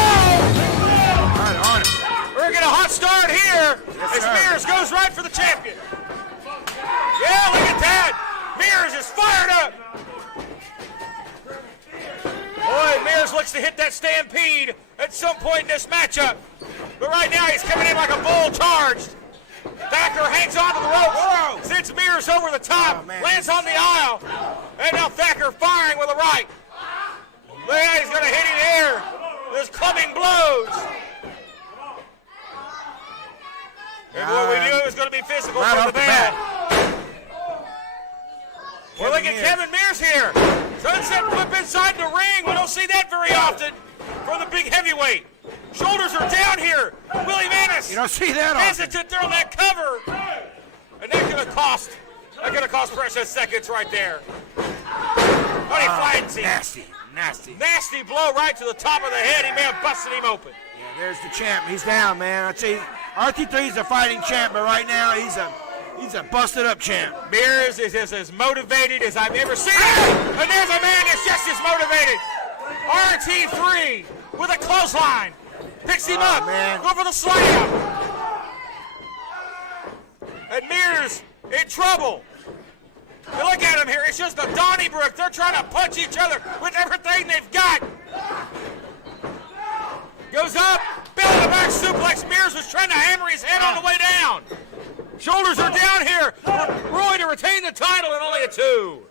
On it. We're going to get a hot start here as Mears goes right for the champion. Yeah, look at that. Mears is fired up. Boy, Mears looks to hit that stampede at some point in this matchup. But right now he's coming in like a bull charged. Thacker hangs onto the rope, sends Mears over the top, lands on the aisle. And now Thacker firing with a right. Man, he's going to hit him here. There's clubbing blows. And what we knew it was going to be physical from the bat. Well, look at Kevin Mears here. Sunset flip inside the ring. We don't see that very often for the big heavyweight. Shoulders are down here. Willie Manis. You don't see that often. Hesitant there on that cover. And that's going to cost precious seconds right there. Oh, he flattens him. Nasty blow right to the top of the head. He may have busted him open. Yeah, there's the champ. He's down, man. I tell you, RT3's a fighting champ, but right now he's a busted up champ. Mears is as motivated as I've ever seen him. And there's a man that's just as motivated. RT3 with a clothesline. Picks him up. Man. Go for the slam. And Mears in trouble. You look at him here. It's just a Donnybrook. They're trying to punch each other with everything they've got. Goes up. Belly to back suplex. Mears was trying to hammer his head on the way down. Shoulders are down here. Roy to retain the title and only a 2.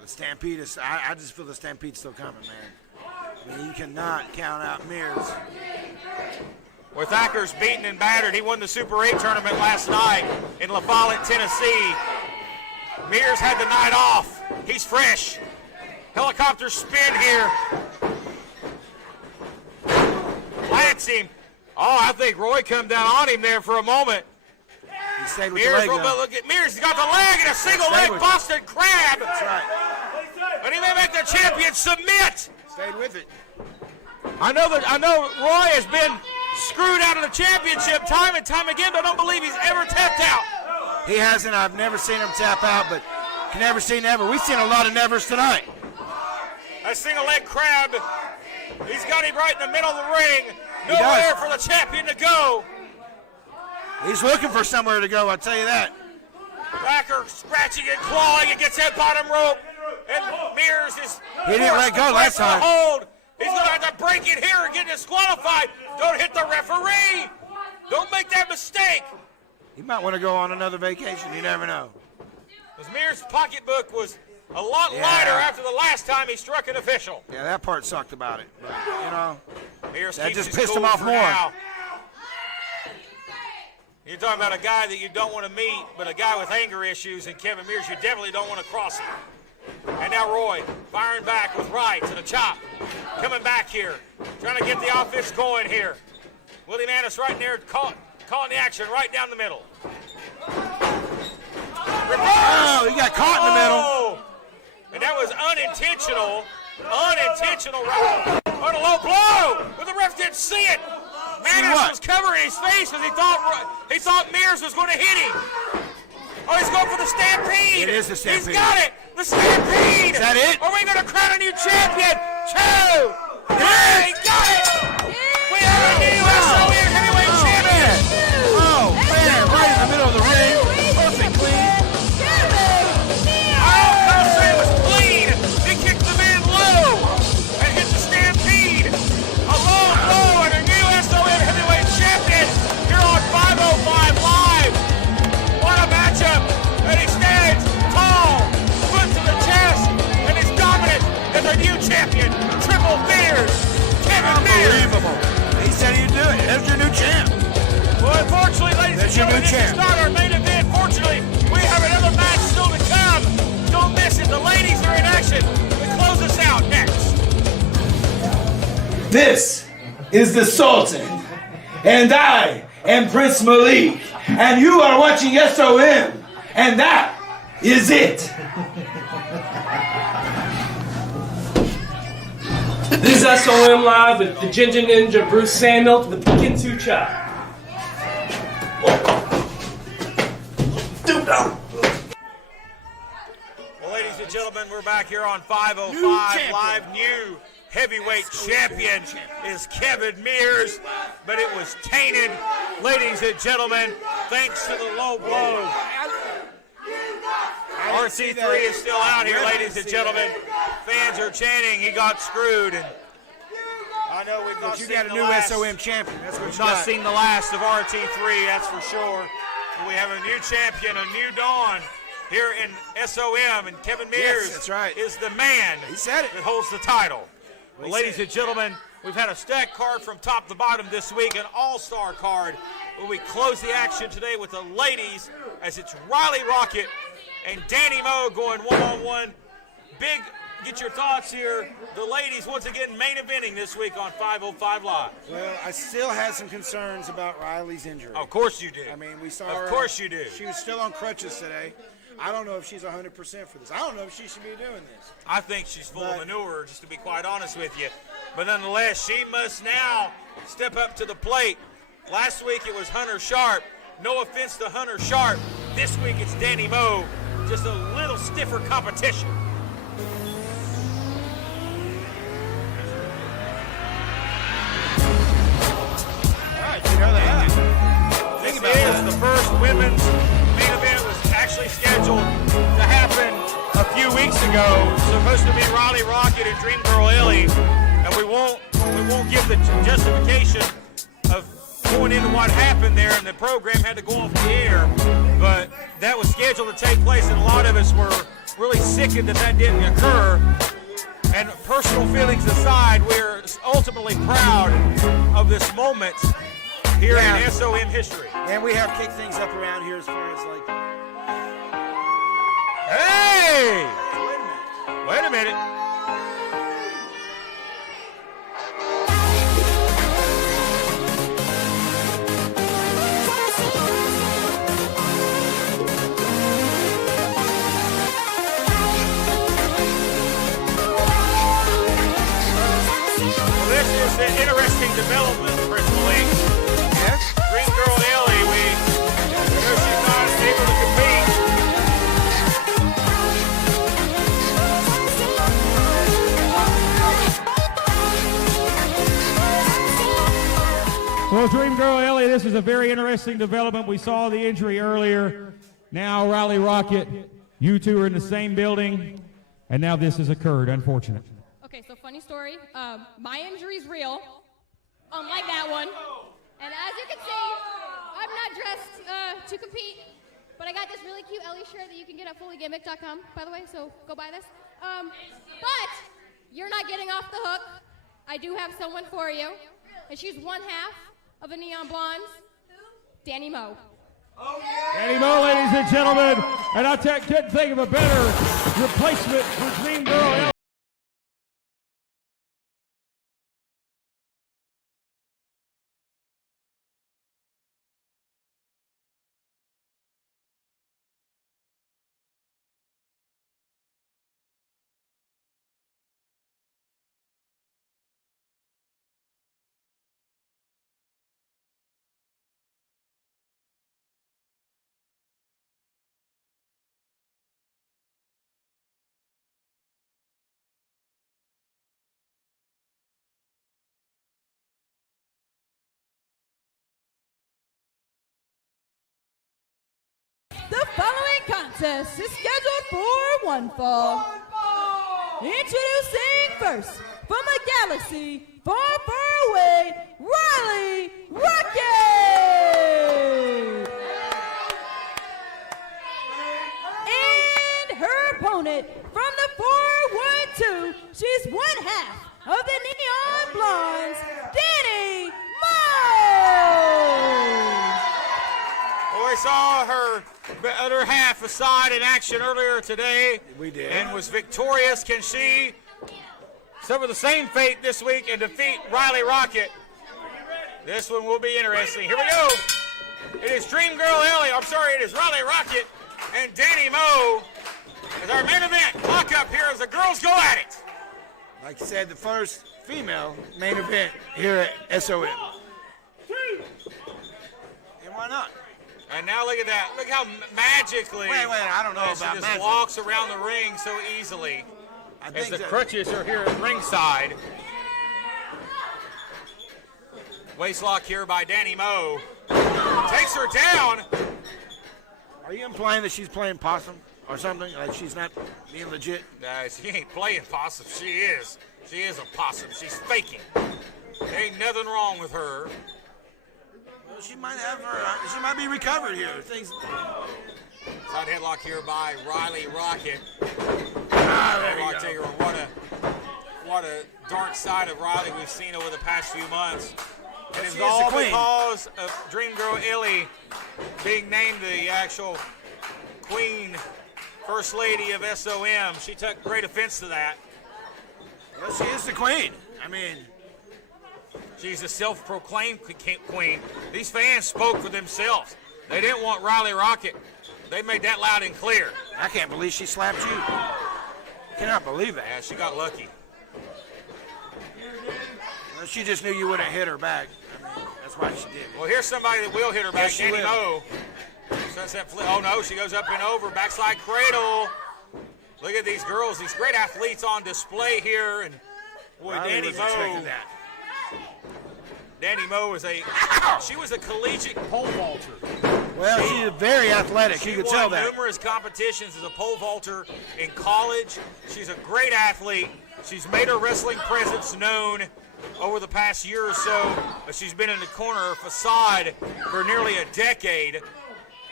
The stampede is, I just feel the stampede's still coming, man. I mean, you cannot count out Mears. With Thacker's beaten and battered, he won the Super 8 tournament last night in La Follette, Tennessee. Mears had the night off. He's fresh. Helicopter spin here. Plants him. Oh, I think Roy come down on him there for a moment. He stayed with Mears, the leg, look at Mears. He's got the leg and a single leg Boston Crab. That's right. And he may make the champion submit. Stayed with it. I know Roy has been screwed out of the championship time and time again, but I don't believe he's ever tapped out. He hasn't. I've never seen him tap out, but Never say never. We've seen a lot of nevers tonight. A single leg crab. He's got him right in the middle of the ring. Nowhere for the champion to go. He's looking for somewhere to go, I'll tell you that. Backer scratching and clawing against that bottom rope. And Mears is. He didn't let go last time. Hold. He's going to have to break it here and get disqualified. Don't hit the referee. Don't make that mistake. He might want to go on another vacation. You never know. Because Mears' pocketbook was a lot lighter after the last time he struck an official. Yeah, that part sucked about it. But, you know, Mears that keeps just his pissed him cool off for more. now. You're talking about a guy that you don't want to meet, but a guy with anger issues, and Kevin Mears, you definitely don't want to cross him. And now Roy firing back with rights and a chop. Coming back here, trying to get the offense going here. Willie Manis right there calling the action right down the middle. Oh, he got caught in the middle. And that was unintentional. Unintentional. On a low blow, but the ref didn't see it. Manis was covering his face because he thought Mears was going to hit him. Oh, he's going for the stampede. It is the stampede. He's got it. The stampede. Is that it? Are we going to crown a new champion? Two. Yeah, he got it. We have a new SOM heavyweight champion. Oh, man, right in the middle of the ring. Perfect clean. I don't know if it was clean. He kicked the man low and hit the stampede. A low blow and a new SOM heavyweight champion here on 505 Live. What a matchup. And he stands tall, foot to the chest, and he's dominant as a new champion. Triple Mears. Kevin Mears. Unbelievable. He said he'd do it. There's your new champ. Well, unfortunately, ladies and gentlemen, this is not our main event. Fortunately, we have another match still to come. Don't miss it. The ladies are in action to close us out next. This is the Sultan, and I am Prince Malik, and you are watching SOM, and that is it. This is SOM Live with the Ginger Ninja Bruce Samuel with the Kintu Chop. Well, ladies and gentlemen, we're back here on 505 Live. New heavyweight champion is Kevin Mears, but it was tainted, ladies and gentlemen, thanks to the low blow. RC3 is still out here, ladies and gentlemen. Fans are chanting he got screwed. And I know we've not But you seen got a the new last. SOM champion. That's what We've you not got. seen the last of RT3, that's for sure. But we have a new champion, a new dawn here in SOM, and Kevin Mears that's right. is the man He said it. that holds the title. Well, he ladies said and gentlemen, we've had a stacked card from top to bottom this week, an all-star card. Where we close the action today with the ladies as it's Riley Rocket and Danny Moe going one-on-one. Big, get your thoughts here. The ladies once again main eventing this week on 505 Live. Well, I still had some concerns about Riley's injury. Of course you do. I mean, we saw her. Of course you do. She was still on crutches today. I don't know if she's 100% for this. I don't know if she should be doing this. I think she's full of manure, just to be quite honest with you. But nonetheless, she must now step up to the plate. Last week it was Hunter Sharp. No offense to Hunter Sharp. This week it's Danny Moe. Just a little stiffer competition. You know that. This is the first women's main event was actually scheduled to happen a few weeks ago. Supposed to be Riley Rocket and Dream Girl Ellie, and we won't give the justification of going into what happened there, and the program had to go off the air. But that was scheduled to take place, and a lot of us were really sickened that didn't occur. And personal feelings aside, we're ultimately proud of this moment here in SOM history. And we have kicked things up around here as far as like. Hey! Wait a minute. Well, this is an interesting development, Principal Inc. Yes? Green Girl Ellie, we know she's not able to compete. Well, Dream Girl Ellie, this is a very interesting development. We saw the injury earlier. Now Riley Rocket, you two are in the same building, and now this has occurred. Unfortunate. Okay, so funny story. My injury's real, unlike that one. And as you can see, I'm not dressed to compete, but I got this really cute Ellie shirt that you can get at fullygimmick.com, by the way, so go buy this. But you're not getting off the hook. I do have someone for you, and she's one half of the Neon Blondes, Danny Moe. Danny Moe, ladies and gentlemen, and I couldn't think of a better replacement for Dream Girl Ellie. The following contest is scheduled for one fall. Introducing first, from a galaxy far, far away, Riley Rocket! And her opponent, from the 412, she's one half of the Neon Blondes, Danny Moe! We saw her other half Facade in action earlier today. We did. And was victorious. Can she suffer the same fate this week and defeat Riley Rocket? This one will be interesting. Here we go. It is Dream Girl Ellie. I'm sorry, it is Riley Rocket and Danny Moe as our main event. Lock up here as the girls go at it. Like you said, the first female main event here at SOM. And why not? And now look at that. Look how magically Wait, I don't know about she just magic. walks around the ring so easily. I As think the that- crutches are here at ringside. Waist lock here by Danny Moe. Takes her down. Are you implying that she's playing possum or something? Like she's not being legit? She ain't playing possum. She is. She is a possum. She's faking. There ain't nothing wrong with her. Well, she might have her. She might be recovered here. Things. Side headlock here by Riley Rocket. There we Headlock go. taker. What a dark side of Riley we've seen over the past few months. And it's She is all the queen. because of Dream Girl Ellie being named the actual queen, first lady of SOM. She took great offense to that. Well, she is the queen. I mean, she's a self-proclaimed queen. These fans spoke for themselves. They didn't want Riley Rocket. They made that loud and clear. I can't believe she slapped you. Cannot believe that. Yeah, she got lucky. Well, she just knew you wouldn't hit her back. I mean, that's why she did. Well, here's somebody that will hit her back. Yes, she Danny will. Moe. Sunset flip. Oh, no, she goes up and over. Backside cradle. Look at these girls, these great athletes on display here. And boy, Riley Danny was expecting Moe. that. Danny Moe is she was a collegiate pole vaulter. Well, she's very athletic. She You could won tell that. numerous competitions as a pole vaulter in college. She's a great athlete. She's made her wrestling presence known over the past year or so. She's been in the corner of Facade for nearly a decade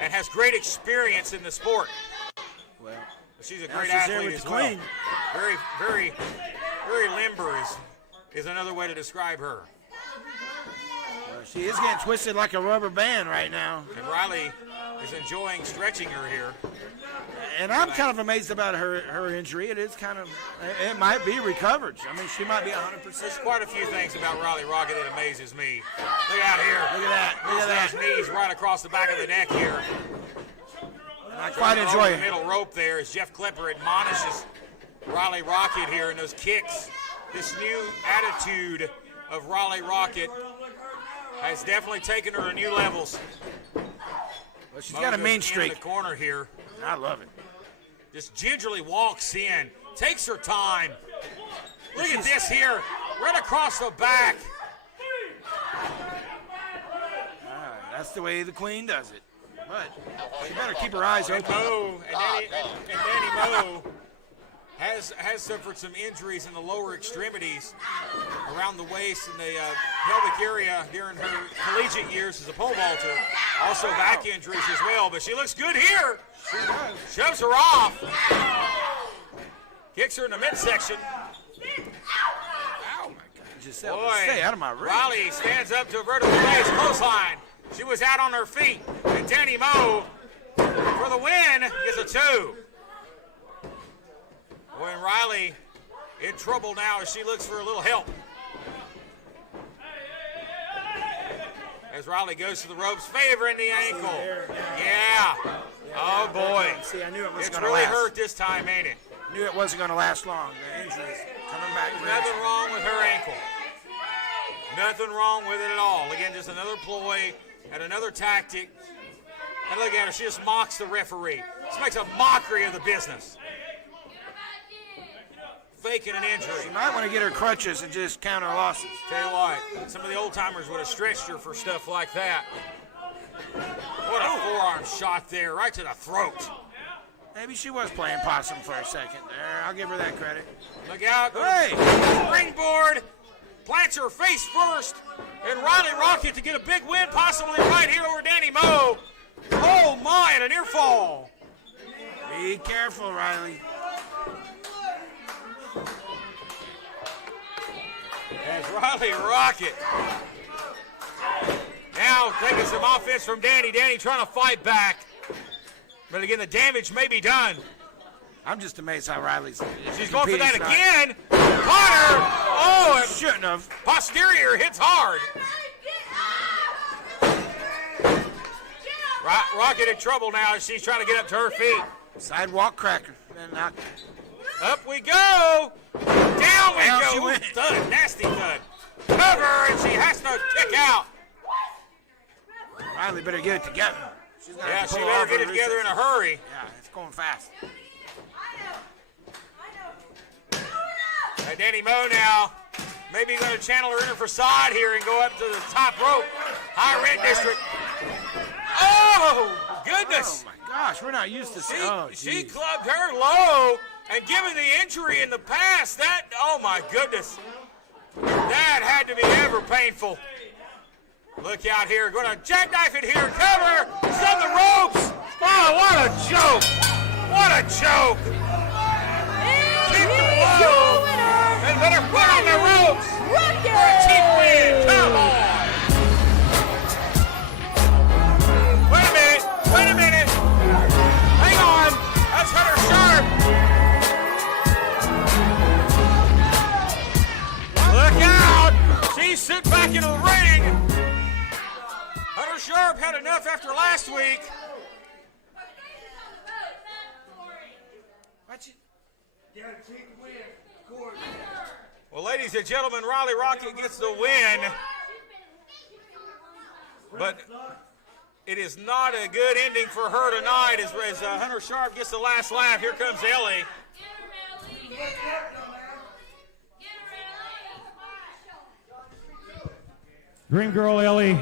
and has great experience in the sport. Well, She's a now great she's here athlete with as the well. queen. Very, very, very limber is another way to describe her. Well, she is getting twisted like a rubber band right now. And Riley is enjoying stretching her here. And I'm kind of amazed about her injury. It is kind of, it might be recovered. I mean, she might be 100%. There's quite a few things about Riley Rocket that amazes me. Look out here. Look at that. Look at that. His knees right across the back of the neck here. I quite Over enjoy the it. middle rope there as Jeff Klepper admonishes Riley Rocket here, and those kicks, this new attitude of Riley Rocket has definitely taken her to new levels. Well, she's got a Moe mean goes streak. in the corner here. I love it. Just gingerly walks in, takes her time. Look at this here, right across the back. That's the way the queen does it. But she better keep her eyes open. Danny Moe has suffered some injuries in the lower extremities around the waist and the pelvic area during her collegiate years as a pole vaulter. Also back injuries as well, but she looks good here. She does. Shoves her off. Kicks her in the midsection. Ow, my God. Just Boy, stay out of my ring. Riley stands up to a vertical base clothesline. She was out on her feet. And Danny Moe, for the win, gets a 2. Boy, and Riley in trouble now as she looks for a little help. As Riley goes to the ropes, favoring the ankle. Yeah. Oh, boy. See, I knew it was It's going to really last. hurt this time, ain't it? Knew it wasn't going to last long. The injury's coming back. There's nothing wrong with her ankle. Nothing wrong with it at all. Again, just another ploy and another tactic. And look at her. She just mocks the referee. She makes a mockery of the business. Faking an injury. She might want to get her crutches and just count her losses. Tell you what, some of the old timers would have stretched her for stuff like that. What a forearm shot there, right to the throat. Maybe she was playing possum for a second there. I'll give her that credit. Look out. Hey! Springboard. Plants her face first. And Riley Rocket to get a big win, possibly right here over Danny Moe. Oh, my, and a near fall. Be careful, Riley. As Riley Rocket now taking some offense from Danny. Danny trying to fight back. But again, the damage may be done. I'm just amazed how Riley's. She's going for that again. Caught her. Oh, and shouldn't have. Posterior hits hard. Rocket in trouble now as she's trying to get up to her feet. Sidewalk cracker. Then knock. Up we go. Down we Down go. she went. Thud, nasty thud. Cover, and she has to kick out. Riley better get it together. She's gonna have to She pull better off get her it together in a recess. hurry. Yeah, it's going fast. And Danny Moe now maybe going to channel her inner facade here and go up to the top rope. High rent district. Oh, goodness. Oh, my gosh. We're not used to seeing. She clubbed her low, and given the injury in the past, that, oh my goodness, that had to be ever painful. Look out here, going to jackknife it here, cover, it's on the ropes. Oh, what a joke. What a joke. Keep her low, and better put on the ropes for a cheap win. Come on. Wait a minute. Hang on. That's Hunter Sharp. Look out. She's sitting back into the ring. Hunter Sharp had enough after last week. Well, ladies and gentlemen, Riley Rocket gets the win. But it is not a good ending for her tonight as Hunter Sharp gets the last laugh. Here comes Ellie. Dream Girl Ellie,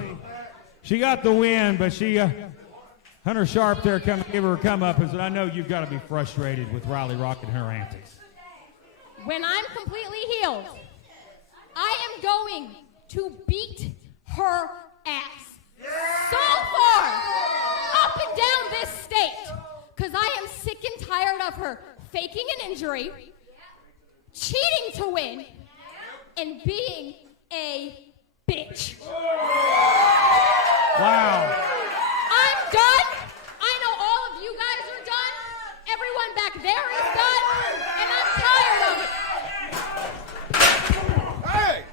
she got the win, but Hunter Sharp there gave her a come up and said, I know you've got to be frustrated with Riley Rocket and her antics. When I'm completely healed, I am going to beat her ass. So far, up and down this state, because I am sick and tired of her faking an injury, cheating to win, and being a bitch. Wow. I'm done. I know all of you guys are done. Everyone back there is done, and I'm tired of it. Hey!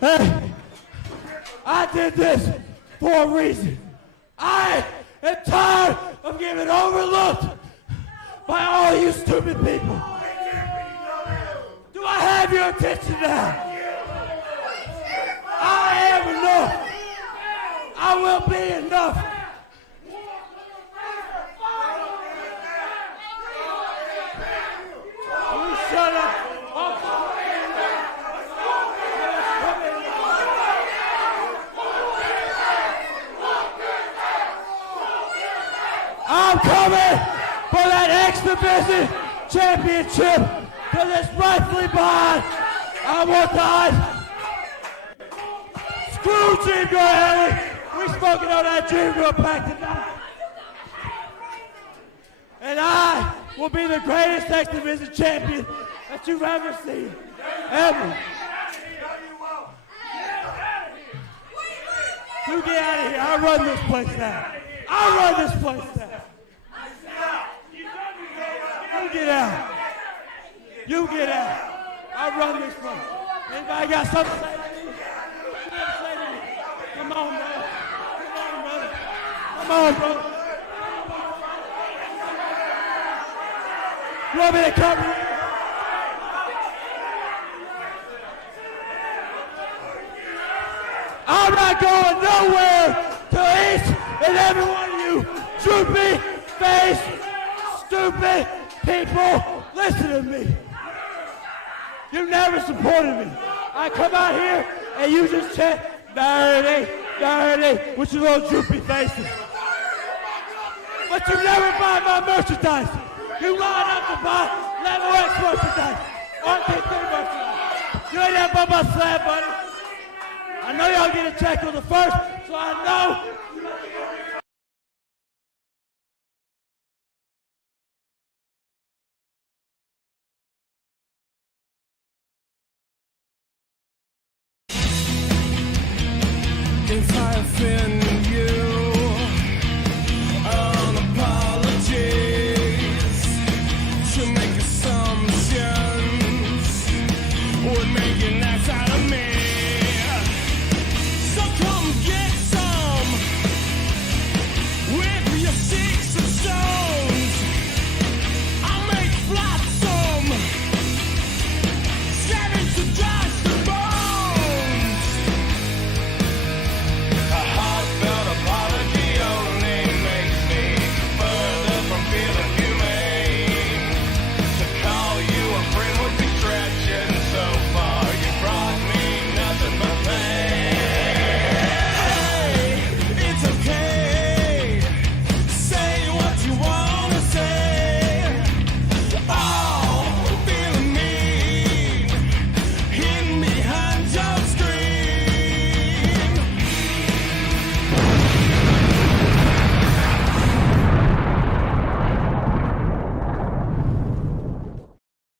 Hey, I did this for a reason. I am tired of getting overlooked by all you stupid people. Do I have your attention now? I am enough. I will be enough. You shut up. I'm coming for that X Division championship because it's rightfully mine. I want that. Screw Dream Girl Ellie. We smoking on that Dream Girl pack tonight. And I will be the greatest X Division champion that you've ever seen. Ever. You get out of here. I run this place now. I run this place now. You get out. You get out. I run this place. Anybody got something to say to me? Come on, man. Come on, brother. Come on, brother. You want me to come here? I'm not going nowhere till each and every one of you droopy face, stupid people, listen to me. You never supported me. I come out here and you just chant, dirty, dirty, with your little droopy faces. But you never buy my merchandise. You line up to buy Level X merchandise, RT3 merchandise. You ain't never bought my slab, buddy. I know y'all get a check on the first, so I know. If I offend